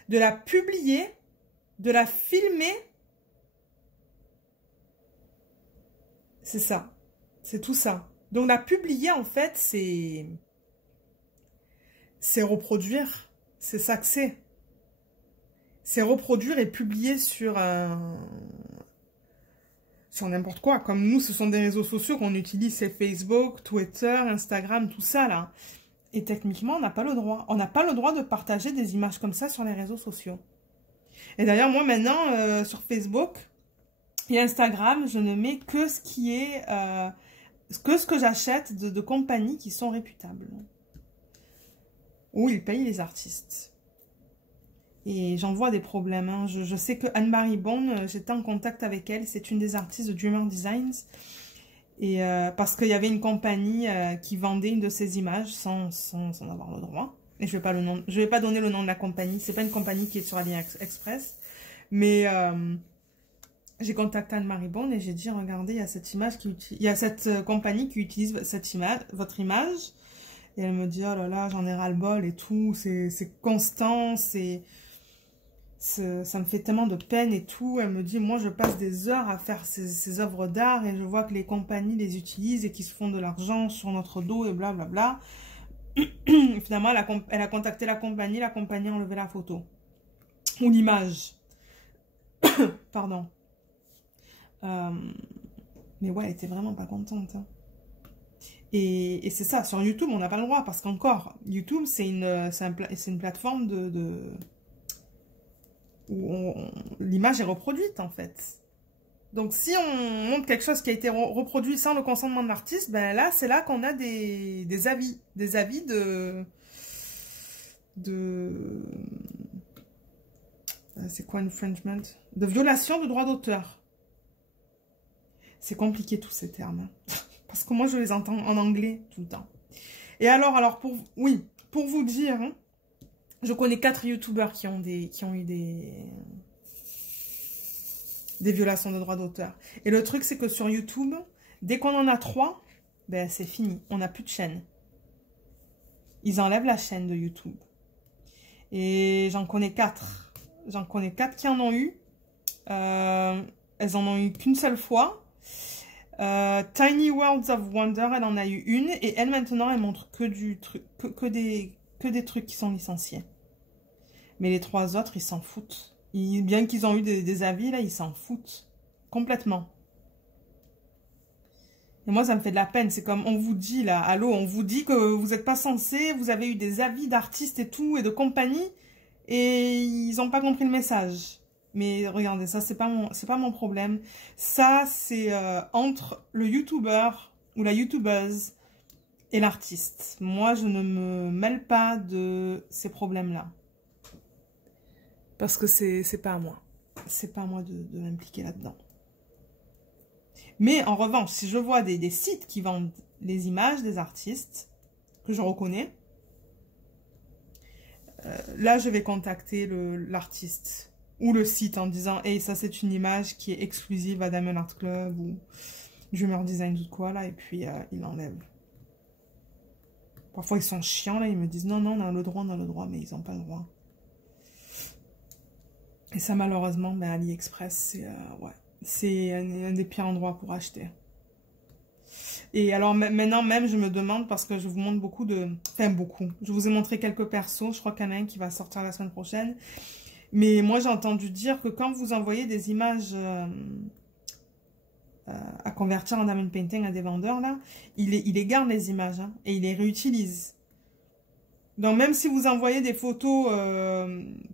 de la publier, de la filmer. C'est ça. C'est tout ça. Donc la publier, en fait, c'est reproduire. C'est ça que c'est. C'est reproduire et publier sur n'importe quoi. Comme nous, ce sont des réseaux sociaux qu'on utilise, c'est Facebook, Twitter, Instagram, tout ça, là. Et techniquement, on n'a pas le droit. On n'a pas le droit de partager des images comme ça sur les réseaux sociaux. Et d'ailleurs, moi, maintenant, sur Facebook et Instagram, je ne mets que ce qui est... que ce que j'achète de compagnies qui sont réputables. Où ils payent les artistes. Et j'en vois des problèmes. Hein. Je sais que Anne-Marie Bone, j'étais en contact avec elle. C'est une des artistes de Dreamer Designs. Et parce qu'il y avait une compagnie qui vendait une de ses images sans avoir le droit. Et je vais pas donner le nom de la compagnie. C'est pas une compagnie qui est sur AliExpress. Mais j'ai contacté Anne-Marie Bone et j'ai dit, regardez, il y a cette image il y a cette compagnie qui utilise cette image, votre image. Et elle me dit, oh là là, j'en ai ras-le-bol et tout. C'est constant, ça me fait tellement de peine et tout. Elle me dit, moi je passe des heures à faire ces œuvres d'art et je vois que les compagnies les utilisent et qu'ils se font de l'argent sur notre dos et blablabla. Finalement, elle a contacté la compagnie a enlevé la photo. Ou l'image. Pardon. Mais ouais, elle était vraiment pas contente. Hein. Et c'est ça, sur YouTube, on n'a pas le droit parce qu'encore, YouTube, c'est une plateforme où l'image est reproduite en fait. Donc si on montre quelque chose qui a été reproduit sans le consentement de l'artiste, ben là c'est là qu'on a des avis c'est quoi infringement? De violation de droit d'auteur. C'est compliqué tous ces termes, hein. Parce que moi je les entends en anglais tout le temps. Et alors pour vous dire, hein, je connais 4 youtubeurs qui ont eu des violations de droits d'auteur. Et le truc, c'est que sur YouTube, dès qu'on en a 3, ben c'est fini. On n'a plus de chaîne. Ils enlèvent la chaîne de YouTube. Et j'en connais 4. J'en connais 4 qui en ont eu. Elles en ont eu qu'une seule fois. Tiny Worlds of Wonder, elle en a eu une. Et elle, maintenant, elle montre que des trucs qui sont licenciés. Mais les 3 autres, ils s'en foutent. Bien qu'ils ont eu des avis, là, ils s'en foutent. Complètement. Et moi, ça me fait de la peine. C'est comme, on vous dit, là, allô, on vous dit que vous n'êtes pas censé, vous avez eu des avis d'artistes et tout, et de compagnie, et ils n'ont pas compris le message. Mais regardez, ça, c'est pas mon problème. Ça, c'est entre le YouTuber ou la YouTubeuse et l'artiste. Moi, je ne me mêle pas de ces problèmes-là. Parce que c'est pas à moi. C'est pas à moi de m'impliquer là-dedans. Mais en revanche, si je vois des sites qui vendent les images des artistes, que je reconnais, là, je vais contacter l'artiste ou le site en disant « Hey, ça, c'est une image qui est exclusive à Diamond Art Club ou Dreamer Design ou quoi, là. » Et puis, ils l'enlèvent. Parfois, ils sont chiants, là. Ils me disent « Non, non, on a le droit, mais ils n'ont pas le droit. » Et ça, malheureusement, ben, AliExpress, c'est un des pires endroits pour acheter. Et alors, maintenant, même, je me demande, parce que je vous montre beaucoup de... Enfin, beaucoup. Je vous ai montré quelques persos. Je crois qu'il y en a un qui va sortir la semaine prochaine. Mais moi, j'ai entendu dire que quand vous envoyez des images à convertir en diamond painting à des vendeurs, là, il les garde, les images, hein, et il les réutilise. Donc, même si vous envoyez des photos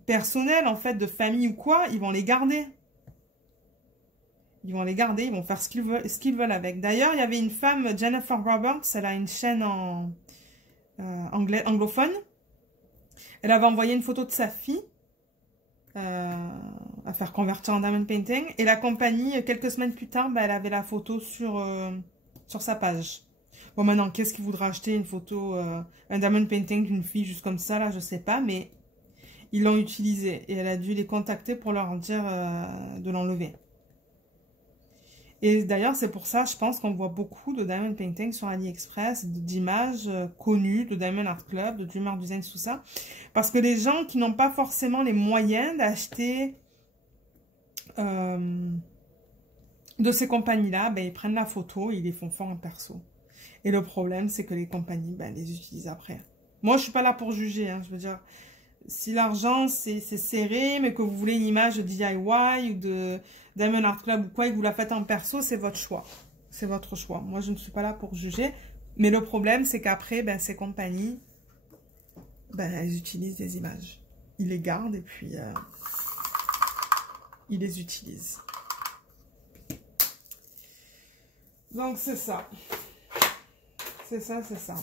personnelles, en fait, de famille ou quoi, ils vont les garder. Ils vont les garder, ils vont faire ce qu'ils veulent avec. D'ailleurs, il y avait une femme, Jennifer Roberts, elle a une chaîne anglophone. Elle avait envoyé une photo de sa fille à faire convertir en diamond painting. Et la compagnie, quelques semaines plus tard, elle avait la photo sur sa page. Bon, maintenant, qu'est-ce qu'il voudra acheter une photo, un diamond painting d'une fille juste comme ça, là, je sais pas, mais ils l'ont utilisé. Et elle a dû les contacter pour leur dire de l'enlever. Et d'ailleurs, c'est pour ça, je pense qu'on voit beaucoup de diamond painting sur AliExpress, d'images connues, de Diamond Art Club, de Dreamer Design, tout ça. Parce que les gens qui n'ont pas forcément les moyens d'acheter de ces compagnies-là, ben, ils prennent la photo et ils les font faire en perso. Et le problème, c'est que les compagnies, ben, les utilisent après. Moi, je suis pas là pour juger, hein, je veux dire... Si l'argent, c'est serré, mais que vous voulez une image de DIY ou de Diamond Art Club ou quoi, et que vous la faites en perso, c'est votre choix. C'est votre choix. Moi, je ne suis pas là pour juger. Mais le problème, c'est qu'après, ben, ces compagnies, ben, elles utilisent des images. Ils les gardent et puis ils les utilisent. Donc, c'est ça. C'est ça, c'est ça.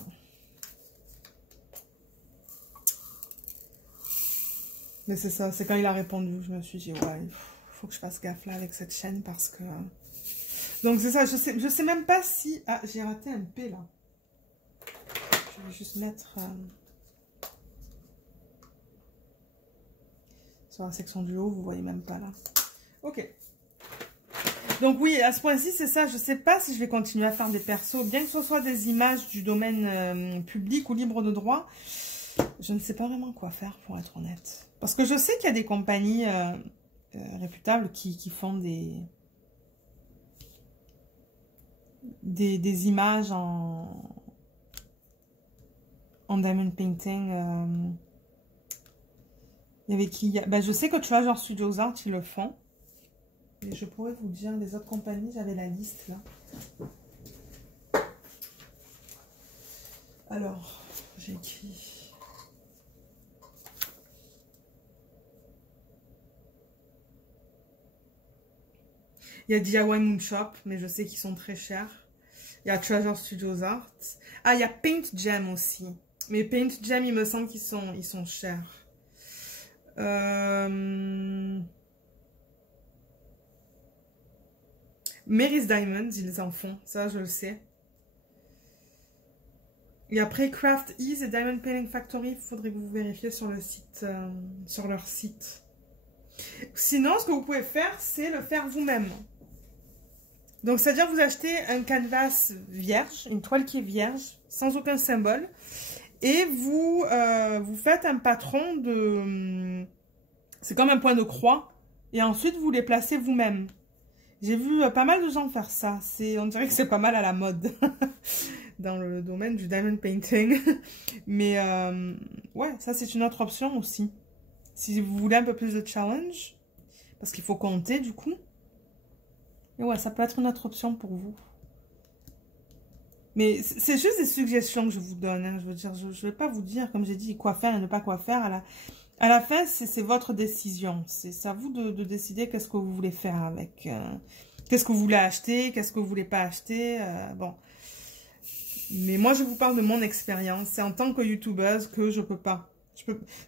Mais c'est ça, c'est quand il a répondu, je me suis dit, ouais, il faut que je fasse gaffe là avec cette chaîne parce que... Donc c'est ça, je sais même pas si... Ah, j'ai raté un P là. Je vais juste mettre... Sur la section du haut, vous voyez même pas là. Ok. Donc oui, à ce point-ci, c'est ça. Je sais pas si je vais continuer à faire des persos. Bien que ce soit des images du domaine public ou libre de droit, je ne sais pas vraiment quoi faire, pour être honnête. Parce que je sais qu'il y a des compagnies réputables qui font des images en diamond painting. Il y avait qui? Ben, je sais que Treasure Studios Art, ils le font. Et je pourrais vous dire les autres compagnies, j'avais la liste là. Alors, j'ai écrit... Il y a DIY Moonshop, mais je sais qu'ils sont très chers. Il y a Treasure Studios Art. Ah, il y a Paint Jam aussi. Mais Paint Jam, il me semble qu'ils sont chers. Mary's Diamonds, ils en font. Ça, je le sais. Et après, Craft Ease et Diamond Painting Factory, il faudrait que vous vérifiez sur le site, sur leur site. Sinon, ce que vous pouvez faire, c'est le faire vous-même. Donc, c'est-à-dire que vous achetez un canvas vierge, une toile qui est vierge, sans aucun symbole. Et vous, vous faites un patron de... C'est comme un point de croix. Et ensuite, vous les placez vous-même. J'ai vu pas mal de gens faire ça. On dirait que c'est pas mal à la mode. Dans le domaine du diamond painting. Mais, ouais, ça, c'est une autre option aussi. Si vous voulez un peu plus de challenge. Parce qu'il faut compter, du coup. Et ouais, ça peut être une autre option pour vous. Mais c'est juste des suggestions que je vous donne. Hein. Je veux dire, je ne vais pas vous dire, comme j'ai dit, quoi faire et ne pas quoi faire. À la fin, c'est votre décision. C'est à vous de décider qu'est-ce que vous voulez faire avec. Qu'est-ce que vous voulez acheter, qu'est-ce que vous voulez pas acheter. Bon. Mais moi, je vous parle de mon expérience. C'est en tant que youtubeuse que je peux pas.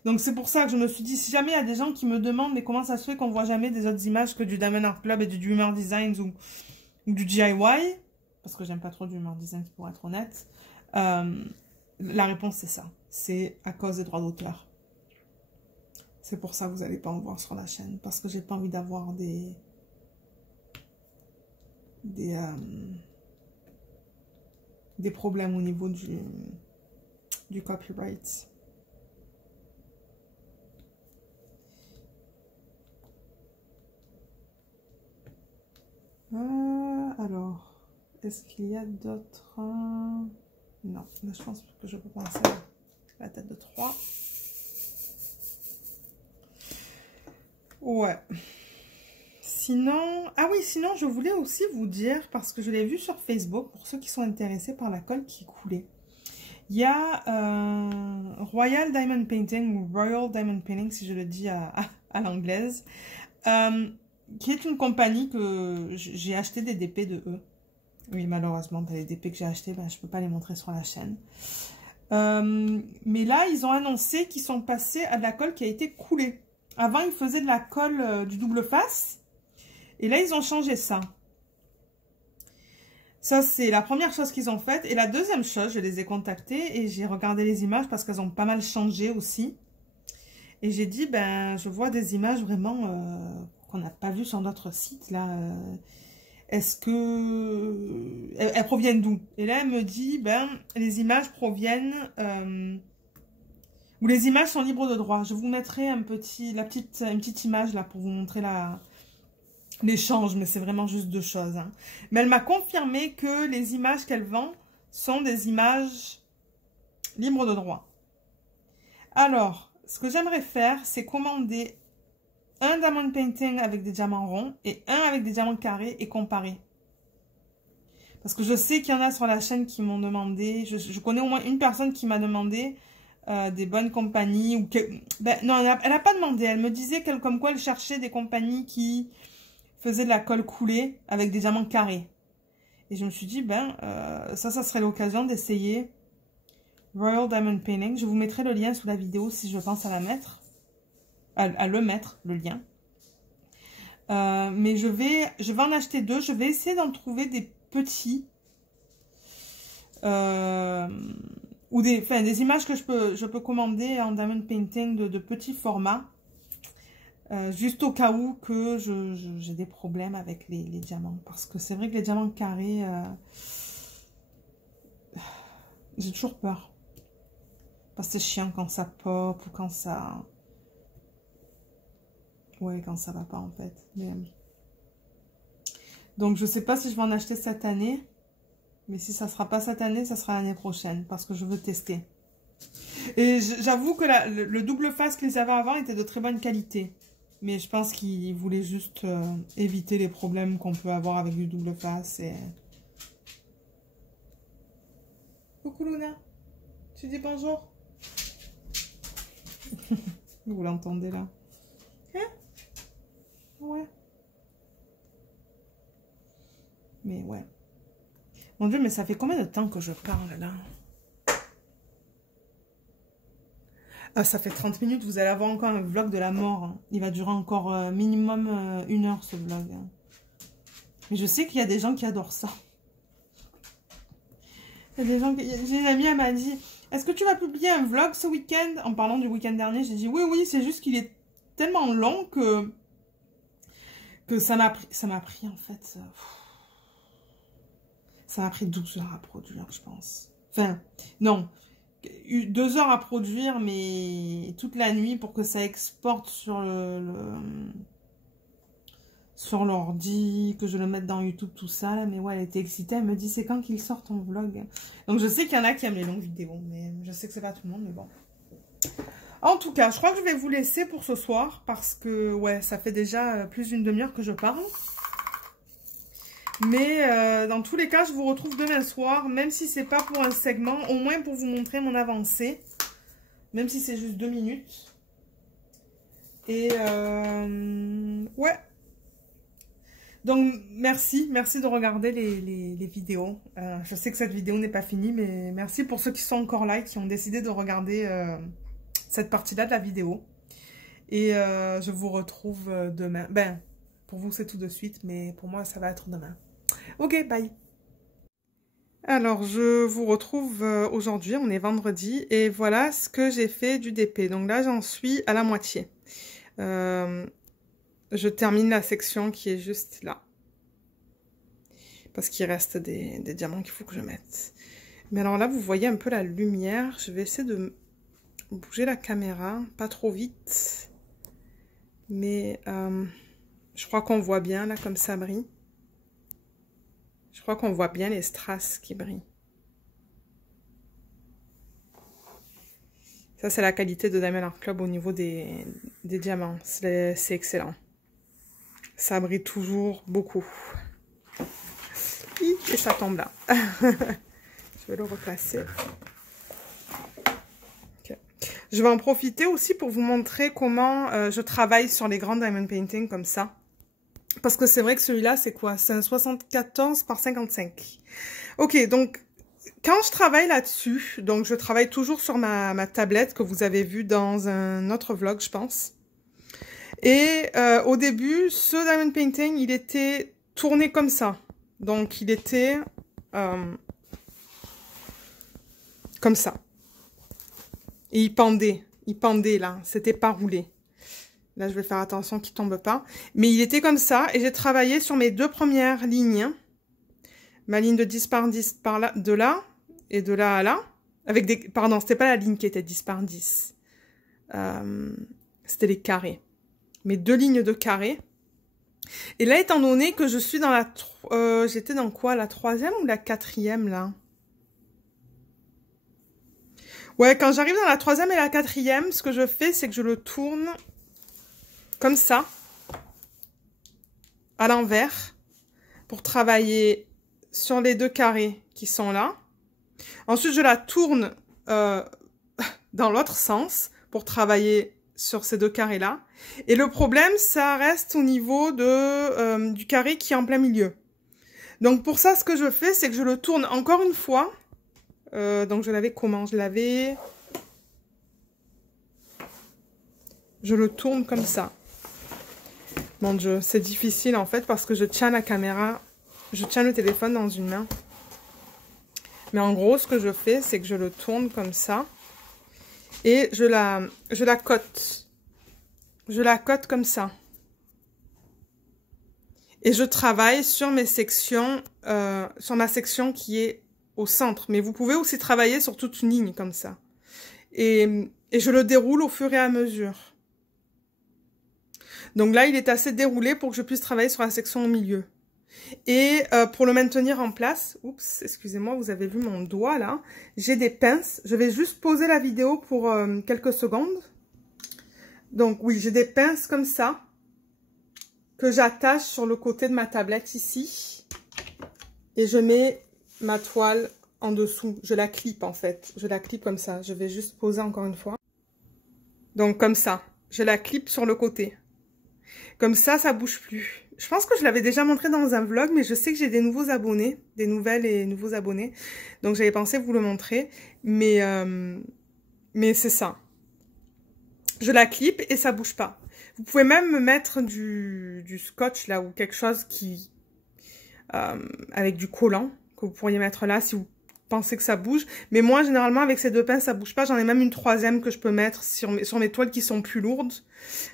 Donc, c'est pour ça que je me suis dit, si jamais il y a des gens qui me demandent, mais comment ça se fait qu'on voit jamais des autres images que du Diamond Art Club et du Dreamer Designs ou du DIY, parce que j'aime pas trop du Dreamer Designs pour être honnête, la réponse c'est ça. C'est à cause des droits d'auteur. C'est pour ça que vous n'allez pas en voir sur la chaîne, parce que j'ai pas envie d'avoir des problèmes au niveau du copyright. Alors, est-ce qu'il y a d'autres... Non, mais je pense que je peux penser à la tête de 3. Ouais. Sinon... Ah oui, sinon, je voulais aussi vous dire, parce que je l'ai vu sur Facebook, pour ceux qui sont intéressés par la colle qui coulait. Il y a Royal Diamond Painting, ou Royal Diamond Painting, si je le dis à l'anglaise, qui est une compagnie que j'ai acheté des DP de eux. Oui, malheureusement, les DP que j'ai achetés, je ne peux pas les montrer sur la chaîne. Mais là, ils ont annoncé qu'ils sont passés à de la colle qui a été coulée. Avant, ils faisaient de la colle du double face. Et là, ils ont changé ça. Ça, c'est la première chose qu'ils ont faite. Et la deuxième chose, je les ai contactés et j'ai regardé les images parce qu'elles ont pas mal changé aussi. Et j'ai dit, je vois des images vraiment qu'on n'a pas vues sur d'autres sites, là. Est-ce que... Elles proviennent d'où? Et là, elle me dit, les images proviennent... ou les images sont libres de droit. Je vous mettrai une petite image, là, pour vous montrer l'échange, mais c'est vraiment juste deux choses. Hein. Mais elle m'a confirmé que les images qu'elle vend sont des images libres de droit. Alors, ce que j'aimerais faire, c'est commander un diamond painting avec des diamants ronds et un avec des diamants carrés et comparer. Parce que je sais qu'il y en a sur la chaîne qui m'ont demandé, je connais au moins une personne qui m'a demandé des bonnes compagnies. Ou non, elle n'a pas demandé, elle me disait comme quoi elle cherchait des compagnies qui faisaient de la colle coulée avec des diamants carrés. Et je me suis dit, ça serait l'occasion d'essayer Royal Diamond Painting. Je vous mettrai le lien sous la vidéo si je pense à la mettre. à le mettre, le lien. Mais je vais en acheter 2. Je vais essayer d'en trouver des petits. Ou des images que je peux commander en diamond painting de petits formats. Juste au cas où que j'ai des problèmes avec les diamants. Parce que c'est vrai que les diamants carrés, j'ai toujours peur. Parce que c'est chiant quand ça pop ou quand ça... Ouais, quand ça va pas en fait. Mais... Donc je sais pas si je vais en acheter cette année. Mais si ça sera pas cette année, ça sera l'année prochaine. Parce que je veux tester. Et j'avoue que le double face qu'ils avaient avant était de très bonne qualité. Mais je pense qu'ils voulaient juste éviter les problèmes qu'on peut avoir avec du double face. Et... Coucou Luna. Tu dis bonjour? Vous l'entendez là? Hein? Ouais. Mais ouais. Mon Dieu, mais ça fait combien de temps que je parle là? Ah, ça fait 30 minutes, vous allez avoir encore un vlog de la mort. Hein. Il va durer encore minimum 1 heure ce vlog. Hein. Mais je sais qu'il y a des gens qui adorent ça. Il y a des gens qui... J'ai une amie, elle m'a dit, est-ce que tu vas publier un vlog ce week-end? En parlant du week-end dernier, j'ai dit oui, oui, c'est juste qu'il est tellement long que ça m'a pris en fait... Ça m'a pris 12 heures à produire, je pense. Enfin, non. 2 heures à produire, mais toute la nuit pour que ça exporte sur sur l'ordi, que je le mette dans YouTube, tout ça. Là. Mais ouais, elle était excitée. Elle me dit, c'est quand qu'il sort ton vlog? Donc, je sais qu'il y en a qui aiment les longues vidéos, mais je sais que c'est pas tout le monde, mais bon. En tout cas, je crois que je vais vous laisser pour ce soir, parce que, ouais, ça fait déjà plus d'une demi-heure que je parle. Mais dans tous les cas, je vous retrouve demain soir, même si c'est pas pour un segment, au moins pour vous montrer mon avancée. Même si c'est juste 2 minutes. Et ouais. Donc merci de regarder les vidéos. Je sais que cette vidéo n'est pas finie, mais merci pour ceux qui sont encore là et qui ont décidé de regarder cette partie-là de la vidéo. Et je vous retrouve demain. Ben, pour vous c'est tout de suite, mais pour moi ça va être demain. Ok, bye. Alors, je vous retrouve aujourd'hui, on est vendredi, et voilà ce que j'ai fait du DP. Donc là, j'en suis à la moitié. Je termine la section qui est juste là. Parce qu'il reste des diamants qu'il faut que je mette. Mais alors là, vous voyez un peu la lumière. Je vais essayer de bouger la caméra, pas trop vite. Mais je crois qu'on voit bien, là, comme ça brille. Je crois qu'on voit bien les strass qui brillent. Ça, c'est la qualité de Diamond Art Club au niveau des diamants. C'est excellent. Ça brille toujours beaucoup. Et ça tombe là. Je vais le replacer. Okay. Je vais en profiter aussi pour vous montrer comment je travaille sur les grands diamond painting comme ça. Parce que c'est vrai que celui-là, c'est quoi? C'est un 74 par 55. Ok, donc, quand je travaille là-dessus, donc je travaille toujours sur ma tablette que vous avez vu dans un autre vlog, je pense. Et au début, ce diamond painting, il était tourné comme ça. Donc, il était comme ça. Et il pendait là, c'était pas roulé. Là, je vais faire attention qu'il tombe pas. Mais il était comme ça. Et j'ai travaillé sur mes 2 premières lignes. Ma ligne de 10 par 10 par là, de là. Et de là à là. Avec des... Pardon, c'était pas la ligne qui était 10 par 10. C'était les carrés. Mes 2 lignes de carrés. Et là, étant donné que je suis dans la... j'étais dans quoi? La 3e ou la 4e, là? Ouais, quand j'arrive dans la 3e et la 4e, ce que je fais, c'est que je le tourne... comme ça, à l'envers, pour travailler sur les 2 carrés qui sont là. Ensuite, je la tourne dans l'autre sens pour travailler sur ces 2 carrés-là. Et le problème, ça reste au niveau du carré qui est en plein milieu. Donc, pour ça, ce que je fais, c'est que je le tourne encore une fois. Donc, je l'avais comment? Je l'avais... je le tourne comme ça. Mon Dieu, c'est difficile en fait parce que je tiens la caméra, je tiens le téléphone dans une main. Mais en gros, ce que je fais, c'est que je le tourne comme ça. Et je la cote. Je la cote comme ça. Et je travaille sur mes sections, sur ma section qui est au centre. Mais vous pouvez aussi travailler sur toute une ligne comme ça. Et je le déroule au fur et à mesure. Donc là, il est assez déroulé pour que je puisse travailler sur la section au milieu. Et pour le maintenir en place, oups, excusez-moi, vous avez vu mon doigt là, j'ai des pinces. Je vais juste poser la vidéo pour quelques secondes. Donc oui, j'ai des pinces comme ça que j'attache sur le côté de ma tablette ici. Et je mets ma toile en dessous. Je la clip en fait. Je la clip comme ça. Je vais juste poser encore une fois. Donc comme ça. Je la clip sur le côté. Comme ça bouge plus. Je pense que je l'avais déjà montré dans un vlog, mais je sais que j'ai des nouveaux abonnés, des nouvelles et nouveaux abonnés. Donc j'avais pensé vous le montrer, mais c'est ça. Je la clip et ça bouge pas. Vous pouvez même me mettre du scotch là ou quelque chose qui avec du collant que vous pourriez mettre là si vous pensez que ça bouge. Mais moi, généralement, avec ces deux pinces, ça bouge pas. J'en ai même une troisième que je peux mettre sur mes toiles qui sont plus lourdes.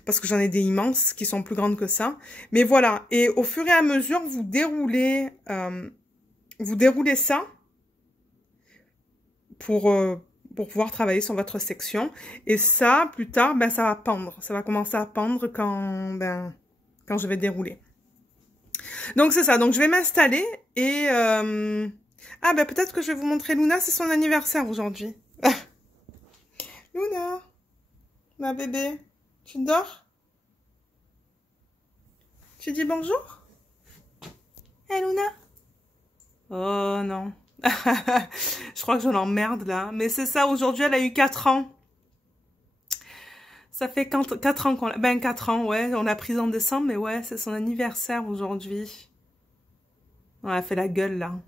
Parce que j'en ai des immenses qui sont plus grandes que ça. Mais voilà. Et au fur et à mesure, vous déroulez ça pour pouvoir travailler sur votre section. Et ça, plus tard, ben, ça va pendre. Ça va commencer à pendre quand je vais dérouler. Donc, c'est ça. Donc, je vais m'installer et... Ah, ben peut-être que je vais vous montrer Luna, c'est son anniversaire aujourd'hui. Luna, ma bébé, tu dors? Tu dis bonjour? Hey Luna? Oh non. Je crois que je l'emmerde là. Mais c'est ça, aujourd'hui elle a eu 4 ans. Ça fait 4 ans qu'on l'a... Ben 4 ans, ouais, on l'a prise en décembre, mais ouais, c'est son anniversaire aujourd'hui. On a fait la gueule là.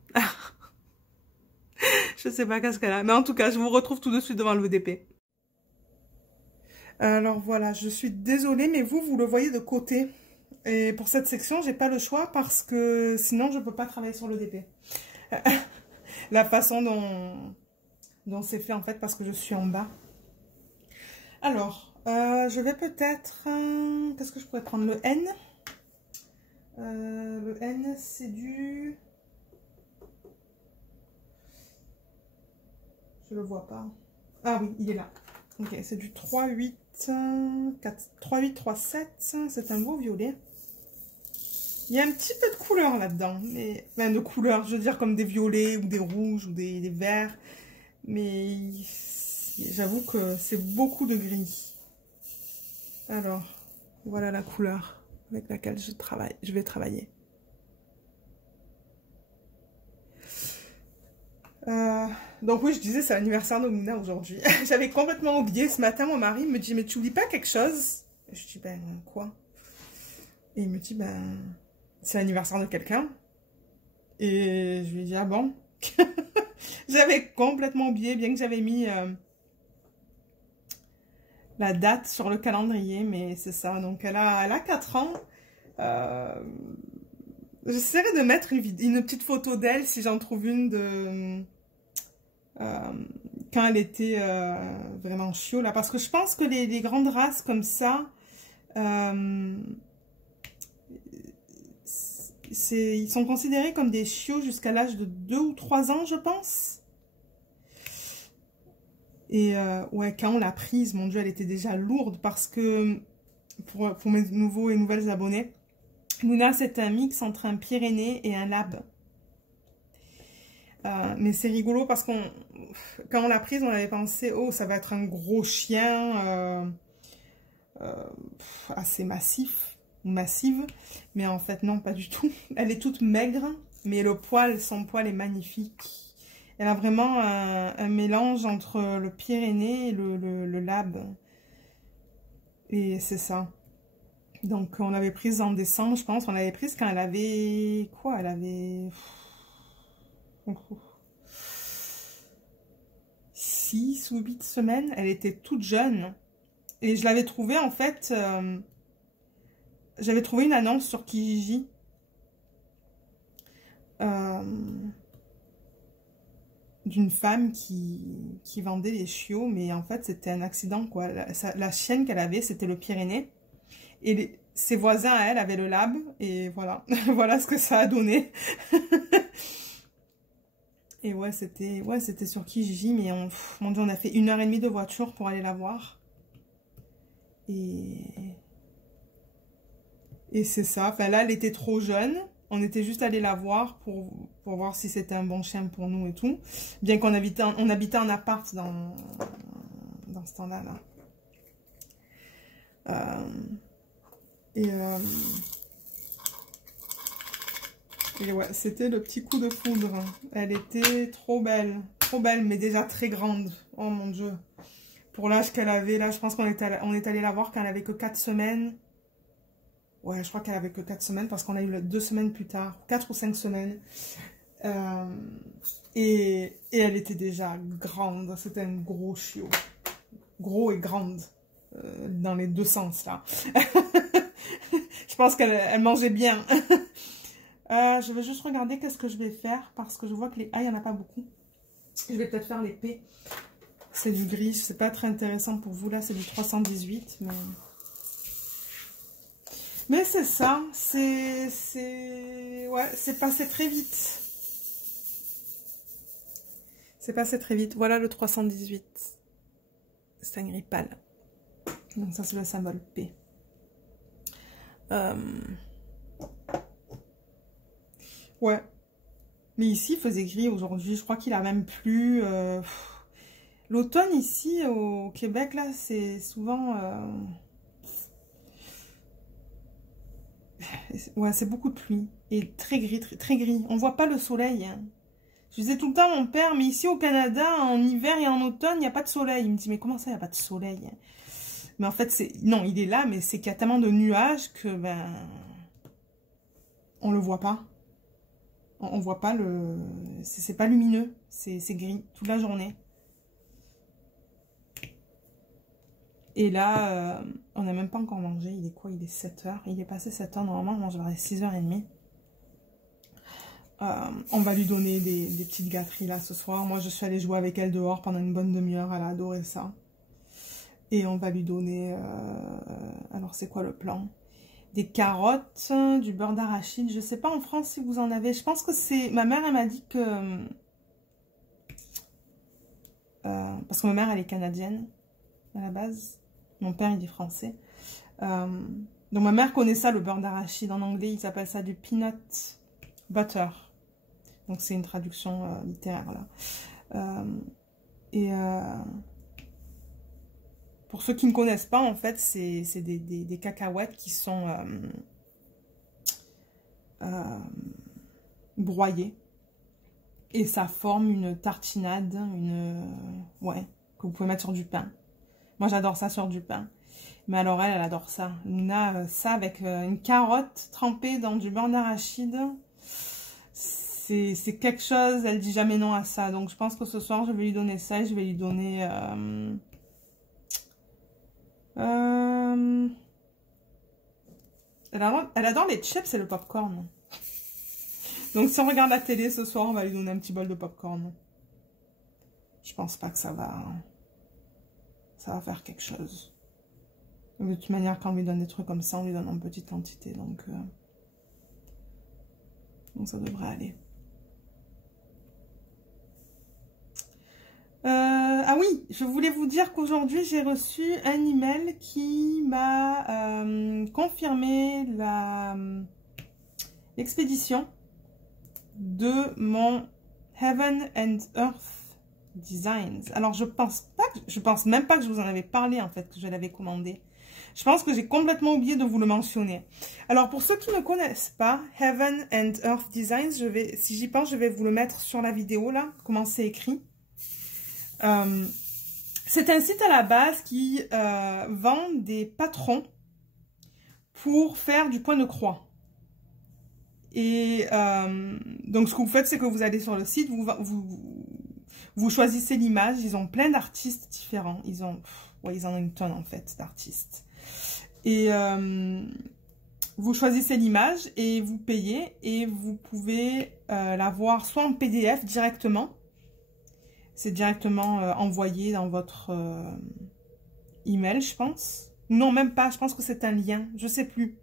Je sais pas qu'est-ce qu'elle a. Mais en tout cas, je vous retrouve tout de suite devant le VDP. Alors voilà, je suis désolée, mais vous le voyez de côté. Et pour cette section, j'ai pas le choix parce que sinon, je peux pas travailler sur le DP. La façon dont c'est fait en fait, parce que je suis en bas. Alors, je vais peut-être... Qu'est-ce que je pourrais prendre? Le N. Le N, c'est du... Je le vois pas. Ah oui, il est là. Ok, c'est du 3-8, 3-8-3-7. C'est un beau violet. Il y a un petit peu de couleur là-dedans. Mais, enfin, de couleur, je veux dire comme des violets ou des rouges ou des verts. Mais j'avoue que c'est beaucoup de gris. Alors, voilà la couleur avec laquelle je vais travailler. Donc oui, je disais, c'est l'anniversaire de Luna aujourd'hui. J'avais complètement oublié. Ce matin, mon mari me dit, mais tu oublies pas quelque chose? Je dis, ben quoi? Et il me dit, ben, c'est l'anniversaire de quelqu'un. Et je lui ai dit, ah bon? J'avais complètement oublié, bien que j'avais mis la date sur le calendrier, mais c'est ça. Donc elle a 4 ans. J'essaierai de mettre une petite photo d'elle si j'en trouve une de... quand elle était vraiment chiot là, parce que je pense que les grandes races comme ça, ils sont considérés comme des chiots jusqu'à l'âge de 2 ou 3 ans, je pense. Et ouais, quand on l'a prise, mon Dieu, elle était déjà lourde parce que, pour mes nouveaux et nouvelles abonnés, Luna, c'est un mix entre un Pyrénées et un Lab. Mais c'est rigolo parce quand on l'a prise, on avait pensé, oh, ça va être un gros chien assez massif, massive. Mais en fait, non, pas du tout. Elle est toute maigre, mais son poil est magnifique. Elle a vraiment un mélange entre le Pyrénées et le Lab. Et c'est ça. Donc, on l'avait prise en décembre, je pense. On l'avait prise quand elle avait... Quoi? Elle avait... 6 ou 8 semaines. Elle était toute jeune. Et je l'avais trouvé, en fait, j'avais trouvé une annonce sur Kijiji. D'une femme qui vendait les chiots, mais en fait, c'était un accident, quoi. La chienne qu'elle avait, c'était le Pyrénées. Et ses voisins, à elle, avaient le lab. Et voilà, voilà ce que ça a donné. Et ouais, c'était sur Kijiji, mais mon Dieu, on a fait 1h30 de voiture pour aller la voir. Et c'est ça. Enfin, là, elle était trop jeune. On était juste allé la voir pour voir si c'était un bon chien pour nous et tout. Bien qu'on habitait en appart dans ce temps-là. Et ouais, c'était le petit coup de foudre. Elle était trop belle, mais déjà très grande. Oh mon Dieu. Pour l'âge qu'elle avait, là, je pense qu'on est allé la voir quand elle avait que 4 semaines. Ouais, je crois qu'elle avait que 4 semaines parce qu'on a eu 2 semaines plus tard, 4 ou 5 semaines. Et elle était déjà grande. C'était un gros chiot. Gros et grande. Dans les deux sens, là. Je pense qu'elle mangeait bien. Je vais juste regarder qu'est-ce que je vais faire parce que je vois que les A, il n'y en a pas beaucoup. Je vais peut-être faire les P. C'est du gris. C'est pas très intéressant pour vous, là. C'est du 318, mais c'est ça, ouais, c'est passé très vite. C'est passé très vite. Voilà le 318. C'est un gris pâle. Donc ça, c'est le symbole P. Ouais. Mais ici, il faisait gris aujourd'hui. Je crois qu'il a même plu. L'automne ici, au Québec, là, c'est souvent... Ouais, c'est beaucoup de pluie. Et très gris, très gris. On voit pas le soleil. Hein. Je disais tout le temps à mon père, mais ici au Canada, en hiver et en automne, il n'y a pas de soleil. Il me dit, mais comment ça, il n'y a pas de soleil? Mais en fait, c'est... Non, il est là, mais c'est qu'il y a tellement de nuages que, ben... On le voit pas. On voit pas le... C'est pas lumineux. C'est gris toute la journée. Et là, on n'a même pas encore mangé. Il est quoi? Il est 7h. Il est passé 7h. Normalement, on mange vers 6h30. On va lui donner des petites gâteries là ce soir. Moi, je suis allée jouer avec elle dehors pendant une bonne demi-heure. Elle a adoré ça. Et on va lui donner... alors, c'est quoi le plan? Des carottes, du beurre d'arachide. Je sais pas en France si vous en avez. Je pense que c'est... Ma mère, elle m'a dit que... parce que ma mère, elle est canadienne à la base. Mon père, il est français. Donc, ma mère connaît ça, le beurre d'arachide. En anglais, ils appellent ça du peanut butter. Donc, c'est une traduction littéraire, là. Pour ceux qui ne connaissent pas, en fait, c'est des cacahuètes qui sont broyées. Et ça forme une tartinade, ouais, que vous pouvez mettre sur du pain. Moi, j'adore ça sur du pain. Mais alors, elle adore ça. Luna, ça avec une carotte trempée dans du beurre d'arachide. C'est quelque chose, elle dit jamais non à ça. Donc, je pense que ce soir, je vais lui donner ça et je vais lui donner... Elle adore les chips et le popcorn. Donc, si on regarde la télé ce soir, on va lui donner un petit bol de popcorn. Je pense pas que ça va faire quelque chose. De toute manière, quand on lui donne des trucs comme ça, on lui donne en petite quantité. Donc ça devrait aller. Ah oui, je voulais vous dire qu'aujourd'hui, j'ai reçu un email qui m'a confirmé l'expédition de mon Heaven and Earth Designs. Alors, je pense même pas que je vous en avais parlé, en fait, que je l'avais commandé. Je pense que j'ai complètement oublié de vous le mentionner. Alors, pour ceux qui ne connaissent pas, Heaven and Earth Designs, si j'y pense, je vais vous le mettre sur la vidéo, là, comment c'est écrit. C'est un site à la base qui vend des patrons pour faire du point de croix. Et donc, ce que vous faites, c'est que vous allez sur le site, vous choisissez l'image. Ils ont plein d'artistes différents. Ils ont Ouais, ils en ont une tonne en fait d'artistes. Et vous choisissez l'image et vous payez et vous pouvez la voir soit en PDF directement. C'est directement envoyé dans votre email, je pense. Non, même pas, je pense que c'est un lien, je sais plus.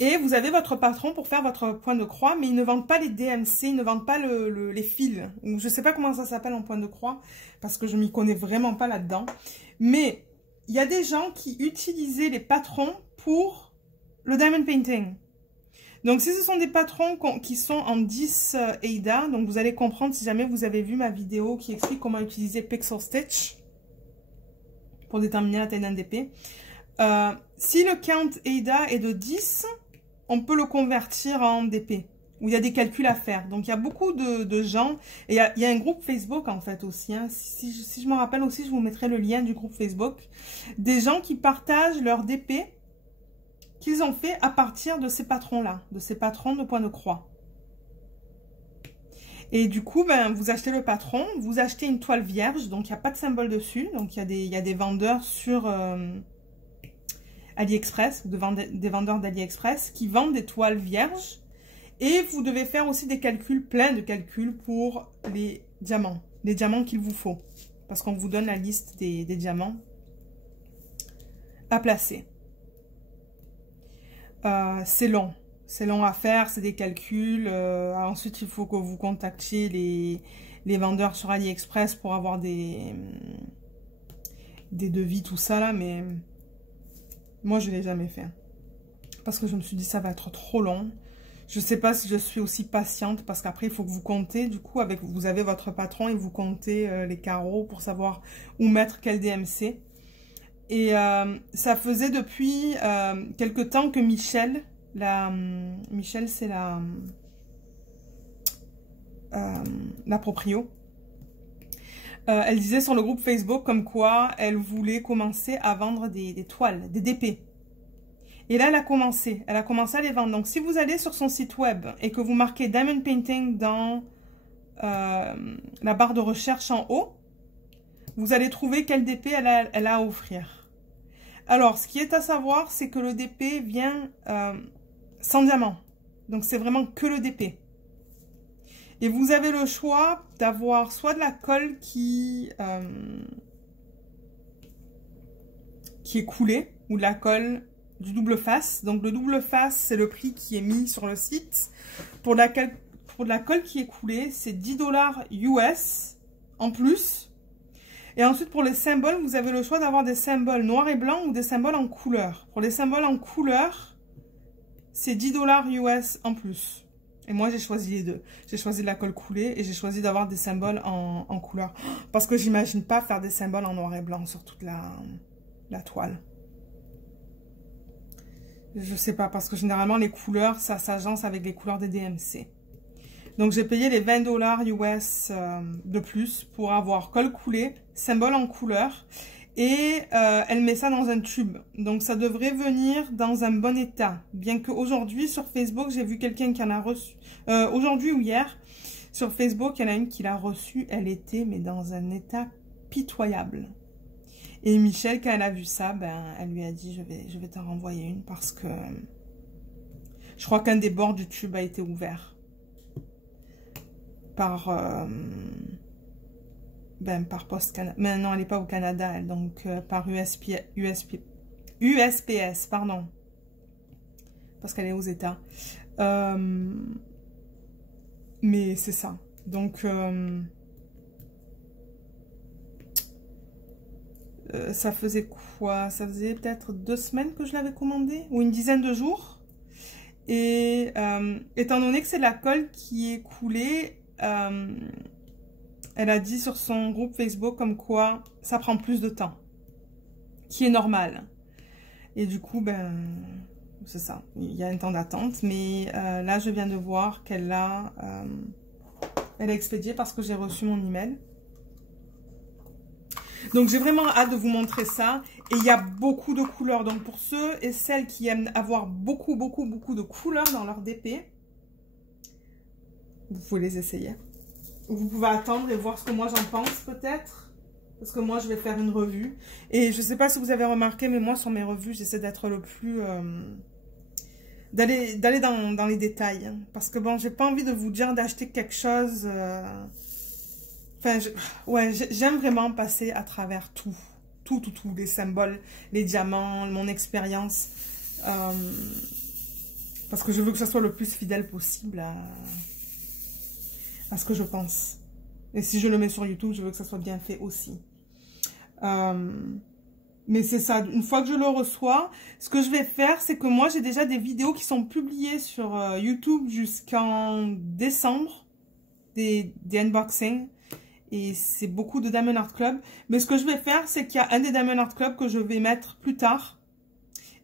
Et vous avez votre patron pour faire votre point de croix, mais ils ne vendent pas les DMC, ils ne vendent pas les fils. Je ne sais pas comment ça s'appelle en point de croix, parce que je m'y connais vraiment pas là-dedans. Mais il y a des gens qui utilisaient les patrons pour le diamond painting. Donc si ce sont des patrons qui sont en 10 AIDA, donc vous allez comprendre si jamais vous avez vu ma vidéo qui explique comment utiliser Pixel Stitch pour déterminer la taille d'un DP. Si le count AIDA est de 10, on peut le convertir en DP, où il y a des calculs à faire. Donc, il y a beaucoup de gens, et il y a un groupe Facebook, en fait, aussi. Hein. Si je me rappelle aussi, je vous mettrai le lien du groupe Facebook. Des gens qui partagent leur DP qu'ils ont fait à partir de ces patrons-là, de ces patrons de point de croix. Et du coup, ben, vous achetez le patron, vous achetez une toile vierge, donc il n'y a pas de symbole dessus. Donc, il y a des vendeurs sur... AliExpress, des vendeurs d'AliExpress qui vendent des toiles vierges et vous devez faire aussi des calculs, plein de calculs pour les diamants qu'il vous faut parce qu'on vous donne la liste des diamants à placer. C'est long à faire, c'est des calculs. Ensuite, il faut que vous contactiez les vendeurs sur AliExpress pour avoir des devis, tout ça là, mais... Moi, je ne l'ai jamais fait. Parce que je me suis dit, ça va être trop long. Je ne sais pas si je suis aussi patiente. Parce qu'après, il faut que vous comptez. Du coup, vous avez votre patron et vous comptez les carreaux pour savoir où mettre quel DMC. Et ça faisait depuis quelque temps que Michel, c'est la proprio. Elle disait sur le groupe Facebook comme quoi elle voulait commencer à vendre des toiles, des DP. Et là, elle a commencé à les vendre. Donc, si vous allez sur son site web et que vous marquez Diamond Painting dans la barre de recherche en haut, vous allez trouver quel DP elle a à offrir. Alors, ce qui est à savoir, c'est que le DP vient sans diamant. Donc, c'est vraiment que le DP. Et vous avez le choix d'avoir soit de la colle qui est coulée, ou de la colle du double face. Donc le double face, c'est le prix qui est mis sur le site. Pour de la colle qui est coulée, c'est 10 $ US en plus. Et ensuite, pour les symboles, vous avez le choix d'avoir des symboles noirs et blancs ou des symboles en couleur. Pour les symboles en couleur, c'est 10 $ US en plus. Et moi, j'ai choisi les deux. J'ai choisi de la colle coulée et j'ai choisi d'avoir des symboles en couleur. Parce que j'imagine pas faire des symboles en noir et blanc sur toute la toile. Je sais pas, parce que généralement, les couleurs, ça s'agence avec les couleurs des DMC. Donc, j'ai payé les 20 $ US de plus pour avoir colle coulée, symbole en couleur. Et elle met ça dans un tube. Donc, ça devrait venir dans un bon état. Bien qu'aujourd'hui, sur Facebook, j'ai vu quelqu'un qui en a reçu... aujourd'hui ou hier, sur Facebook, il y en a une qui l'a reçue. Elle était, mais dans un état pitoyable. Et Michel, quand elle a vu ça, ben, elle lui a dit, je vais t'en renvoyer une parce que... Je crois qu'un des bords du tube a été ouvert. Par Post Canada. Mais non, elle n'est pas au Canada, elle, donc par USPS, pardon. Parce qu'elle est aux États. Mais c'est ça. Donc, ça faisait quoi? Ça faisait peut-être 2 semaines que je l'avais commandé, ou une dizaine de jours. Et étant donné que c'est la colle qui est coulée, elle a dit sur son groupe Facebook comme quoi ça prend plus de temps, qui est normal. Et du coup, ben, c'est ça, il y a un temps d'attente. Mais là, je viens de voir qu'elle a expédié parce que j'ai reçu mon email. Donc, j'ai vraiment hâte de vous montrer ça. Et il y a beaucoup de couleurs. Donc, pour ceux et celles qui aiment avoir beaucoup de couleurs dans leur DP, vous pouvez les essayer. Vous pouvez attendre et voir ce que moi j'en pense peut-être. Parce que moi, je vais faire une revue. Et je sais pas si vous avez remarqué, mais moi, sur mes revues, j'essaie d'être le plus... d'aller dans les détails. Hein. Parce que bon, j'ai pas envie de vous dire d'acheter quelque chose... Enfin, ouais, j'aime vraiment passer à travers tout. Tout, les symboles, les diamants, mon expérience. Parce que je veux que ça soit le plus fidèle possible à ce que je pense. Et si je le mets sur YouTube, je veux que ça soit bien fait aussi. Mais c'est ça, une fois que je le reçois, ce que je vais faire, c'est que moi, j'ai déjà des vidéos qui sont publiées sur YouTube jusqu'en décembre, des unboxings. Et c'est beaucoup de Diamond Art Club. Mais ce que je vais faire, c'est qu'il y a un des Diamond Art Club que je vais mettre plus tard.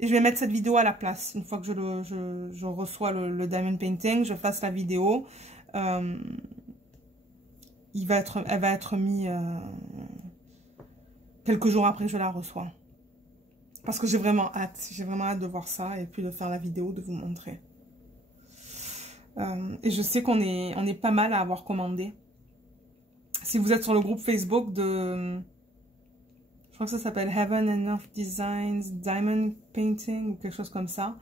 Et je vais mettre cette vidéo à la place. Une fois que je reçois le Diamond Painting, je fasse la vidéo. Elle va être mise quelques jours après que je la reçois. Parce que j'ai vraiment hâte. J'ai vraiment hâte de voir ça et puis de faire la vidéo, de vous montrer. Et je sais qu'on est pas mal à avoir commandé. Si vous êtes sur le groupe Facebook de... Je crois que ça s'appelle Heaven and Earth Designs Diamond Painting ou quelque chose comme ça.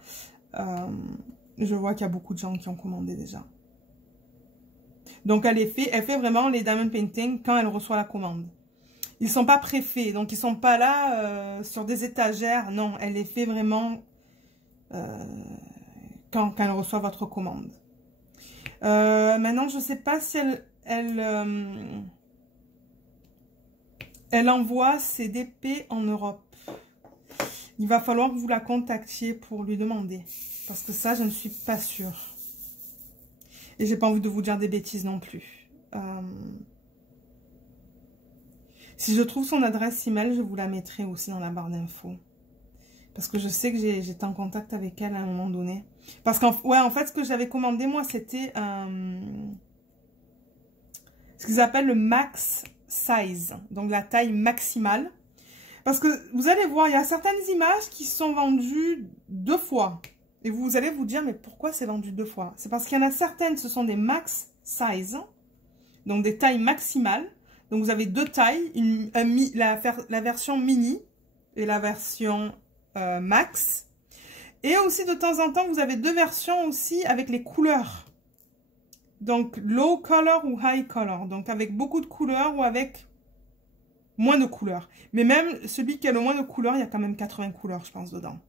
Je vois qu'il y a beaucoup de gens qui ont commandé déjà. Donc elle fait vraiment les Diamond Painting quand elle reçoit la commande. Ils sont pas préfaits, donc ils sont pas là sur des étagères. Non, elle les fait vraiment quand elle reçoit votre commande. Maintenant, je sais pas si elle envoie ses DP en Europe. Il va falloir que vous la contactiez pour lui demander. Parce que ça, je ne suis pas sûre. Et j'ai pas envie de vous dire des bêtises non plus. Si je trouve son adresse email, je vous la mettrai aussi dans la barre d'infos. Parce que je sais que j'étais en contact avec elle à un moment donné. Parce qu'en fait, ce que j'avais commandé, moi, c'était ce qu'ils appellent le max size. Donc, la taille maximale. Parce que, vous allez voir, il y a certaines images qui sont vendues 2 fois. Et vous allez vous dire, mais pourquoi c'est vendu 2 fois? C'est parce qu'il y en a certaines, ce sont des max size. Donc, des tailles maximales. Donc, vous avez 2 tailles. La version mini et la version max. Et aussi, de temps en temps, vous avez 2 versions aussi avec les couleurs. Donc, low color ou high color. Donc, avec beaucoup de couleurs ou avec moins de couleurs. Mais même celui qui a le moins de couleurs, il y a quand même 80 couleurs, je pense, dedans.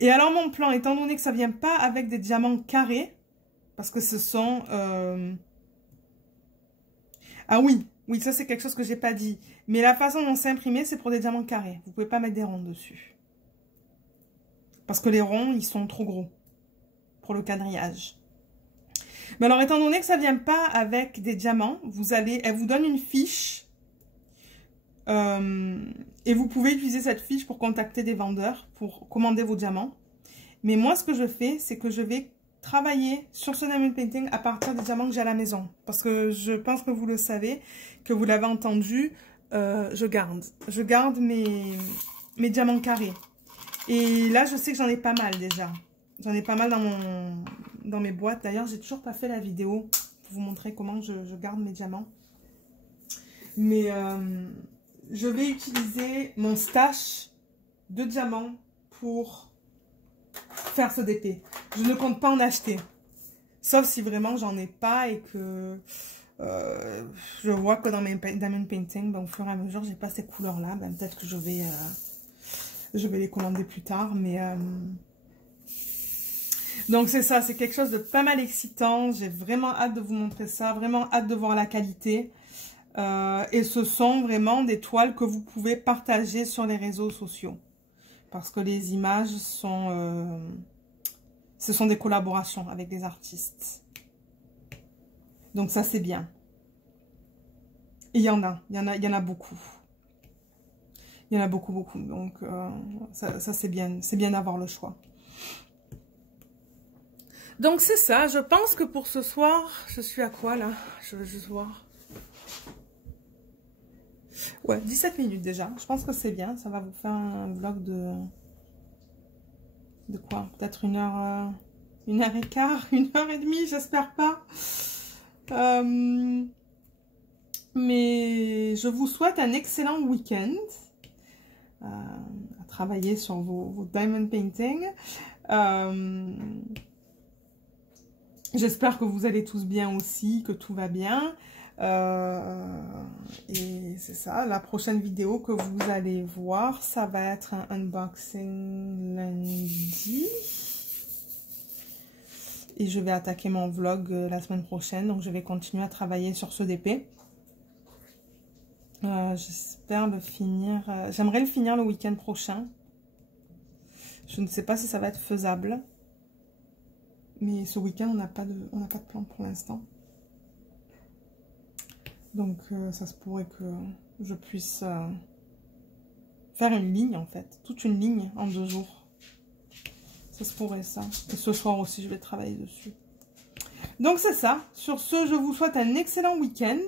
Et alors, mon plan, étant donné que ça ne vient pas avec des diamants carrés, parce que ce sont... Ah oui, ça c'est quelque chose que j'ai pas dit. Mais la façon dont c'est imprimé, c'est pour des diamants carrés. Vous pouvez pas mettre des ronds dessus. Parce que les ronds, ils sont trop gros pour le quadrillage. Mais alors, étant donné que ça vient pas avec des diamants, elle vous donne une fiche. Et vous pouvez utiliser cette fiche pour contacter des vendeurs, pour commander vos diamants. Mais moi, ce que je fais, c'est que je vais travailler sur ce Diamond Painting à partir des diamants que j'ai à la maison. Parce que je pense que vous le savez, que vous l'avez entendu, je garde mes diamants carrés. Et là, je sais que j'en ai pas mal déjà. J'en ai pas mal dans mes boîtes. D'ailleurs, j'ai toujours pas fait la vidéo pour vous montrer comment je garde mes diamants. Mais je vais utiliser mon stash de diamants pour faire ce DP. Je ne compte pas en acheter. Sauf si vraiment j'en ai pas et que je vois que dans mes Diamond Painting, ben, au fur et à mesure, j'ai pas ces couleurs-là. Ben, peut-être que je vais les commander plus tard. Mais donc c'est ça, c'est quelque chose de pas mal excitant. J'ai vraiment hâte de vous montrer ça, vraiment hâte de voir la qualité. Et ce sont vraiment des toiles que vous pouvez partager sur les réseaux sociaux. Parce que les images sont... ce sont des collaborations avec des artistes. Donc ça, c'est bien. Et il y en a beaucoup. Il y en a beaucoup. Donc ça c'est bien d'avoir le choix. Donc c'est ça, je pense que pour ce soir, je suis à quoi là? Je veux juste voir. Ouais, 17 minutes déjà. Je pense que c'est bien. Ça va vous faire un vlog de quoi? Peut-être 1h15, 1h30, j'espère pas. Mais je vous souhaite un excellent week-end à travailler sur vos diamond painting. J'espère que vous allez tous bien aussi, que tout va bien. Et c'est ça, la prochaine vidéo que vous allez voir, ça va être un unboxing lundi. Et je vais attaquer mon vlog la semaine prochaine, donc je vais continuer à travailler sur ce DP. J'espère le finir, j'aimerais le finir le week-end prochain. Je ne sais pas si ça va être faisable. Mais ce week-end, on n'a pas de plan pour l'instant. Donc, ça se pourrait que je puisse faire une ligne, en fait. Toute une ligne en 2 jours. Ça se pourrait, ça. Et ce soir aussi, je vais travailler dessus. Donc, c'est ça. Sur ce, je vous souhaite un excellent week-end.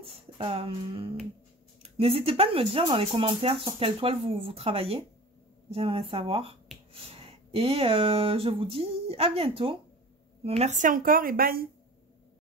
N'hésitez pas de me dire dans les commentaires sur quelle toile vous travaillez. J'aimerais savoir. Et je vous dis à bientôt. Donc, merci encore et bye.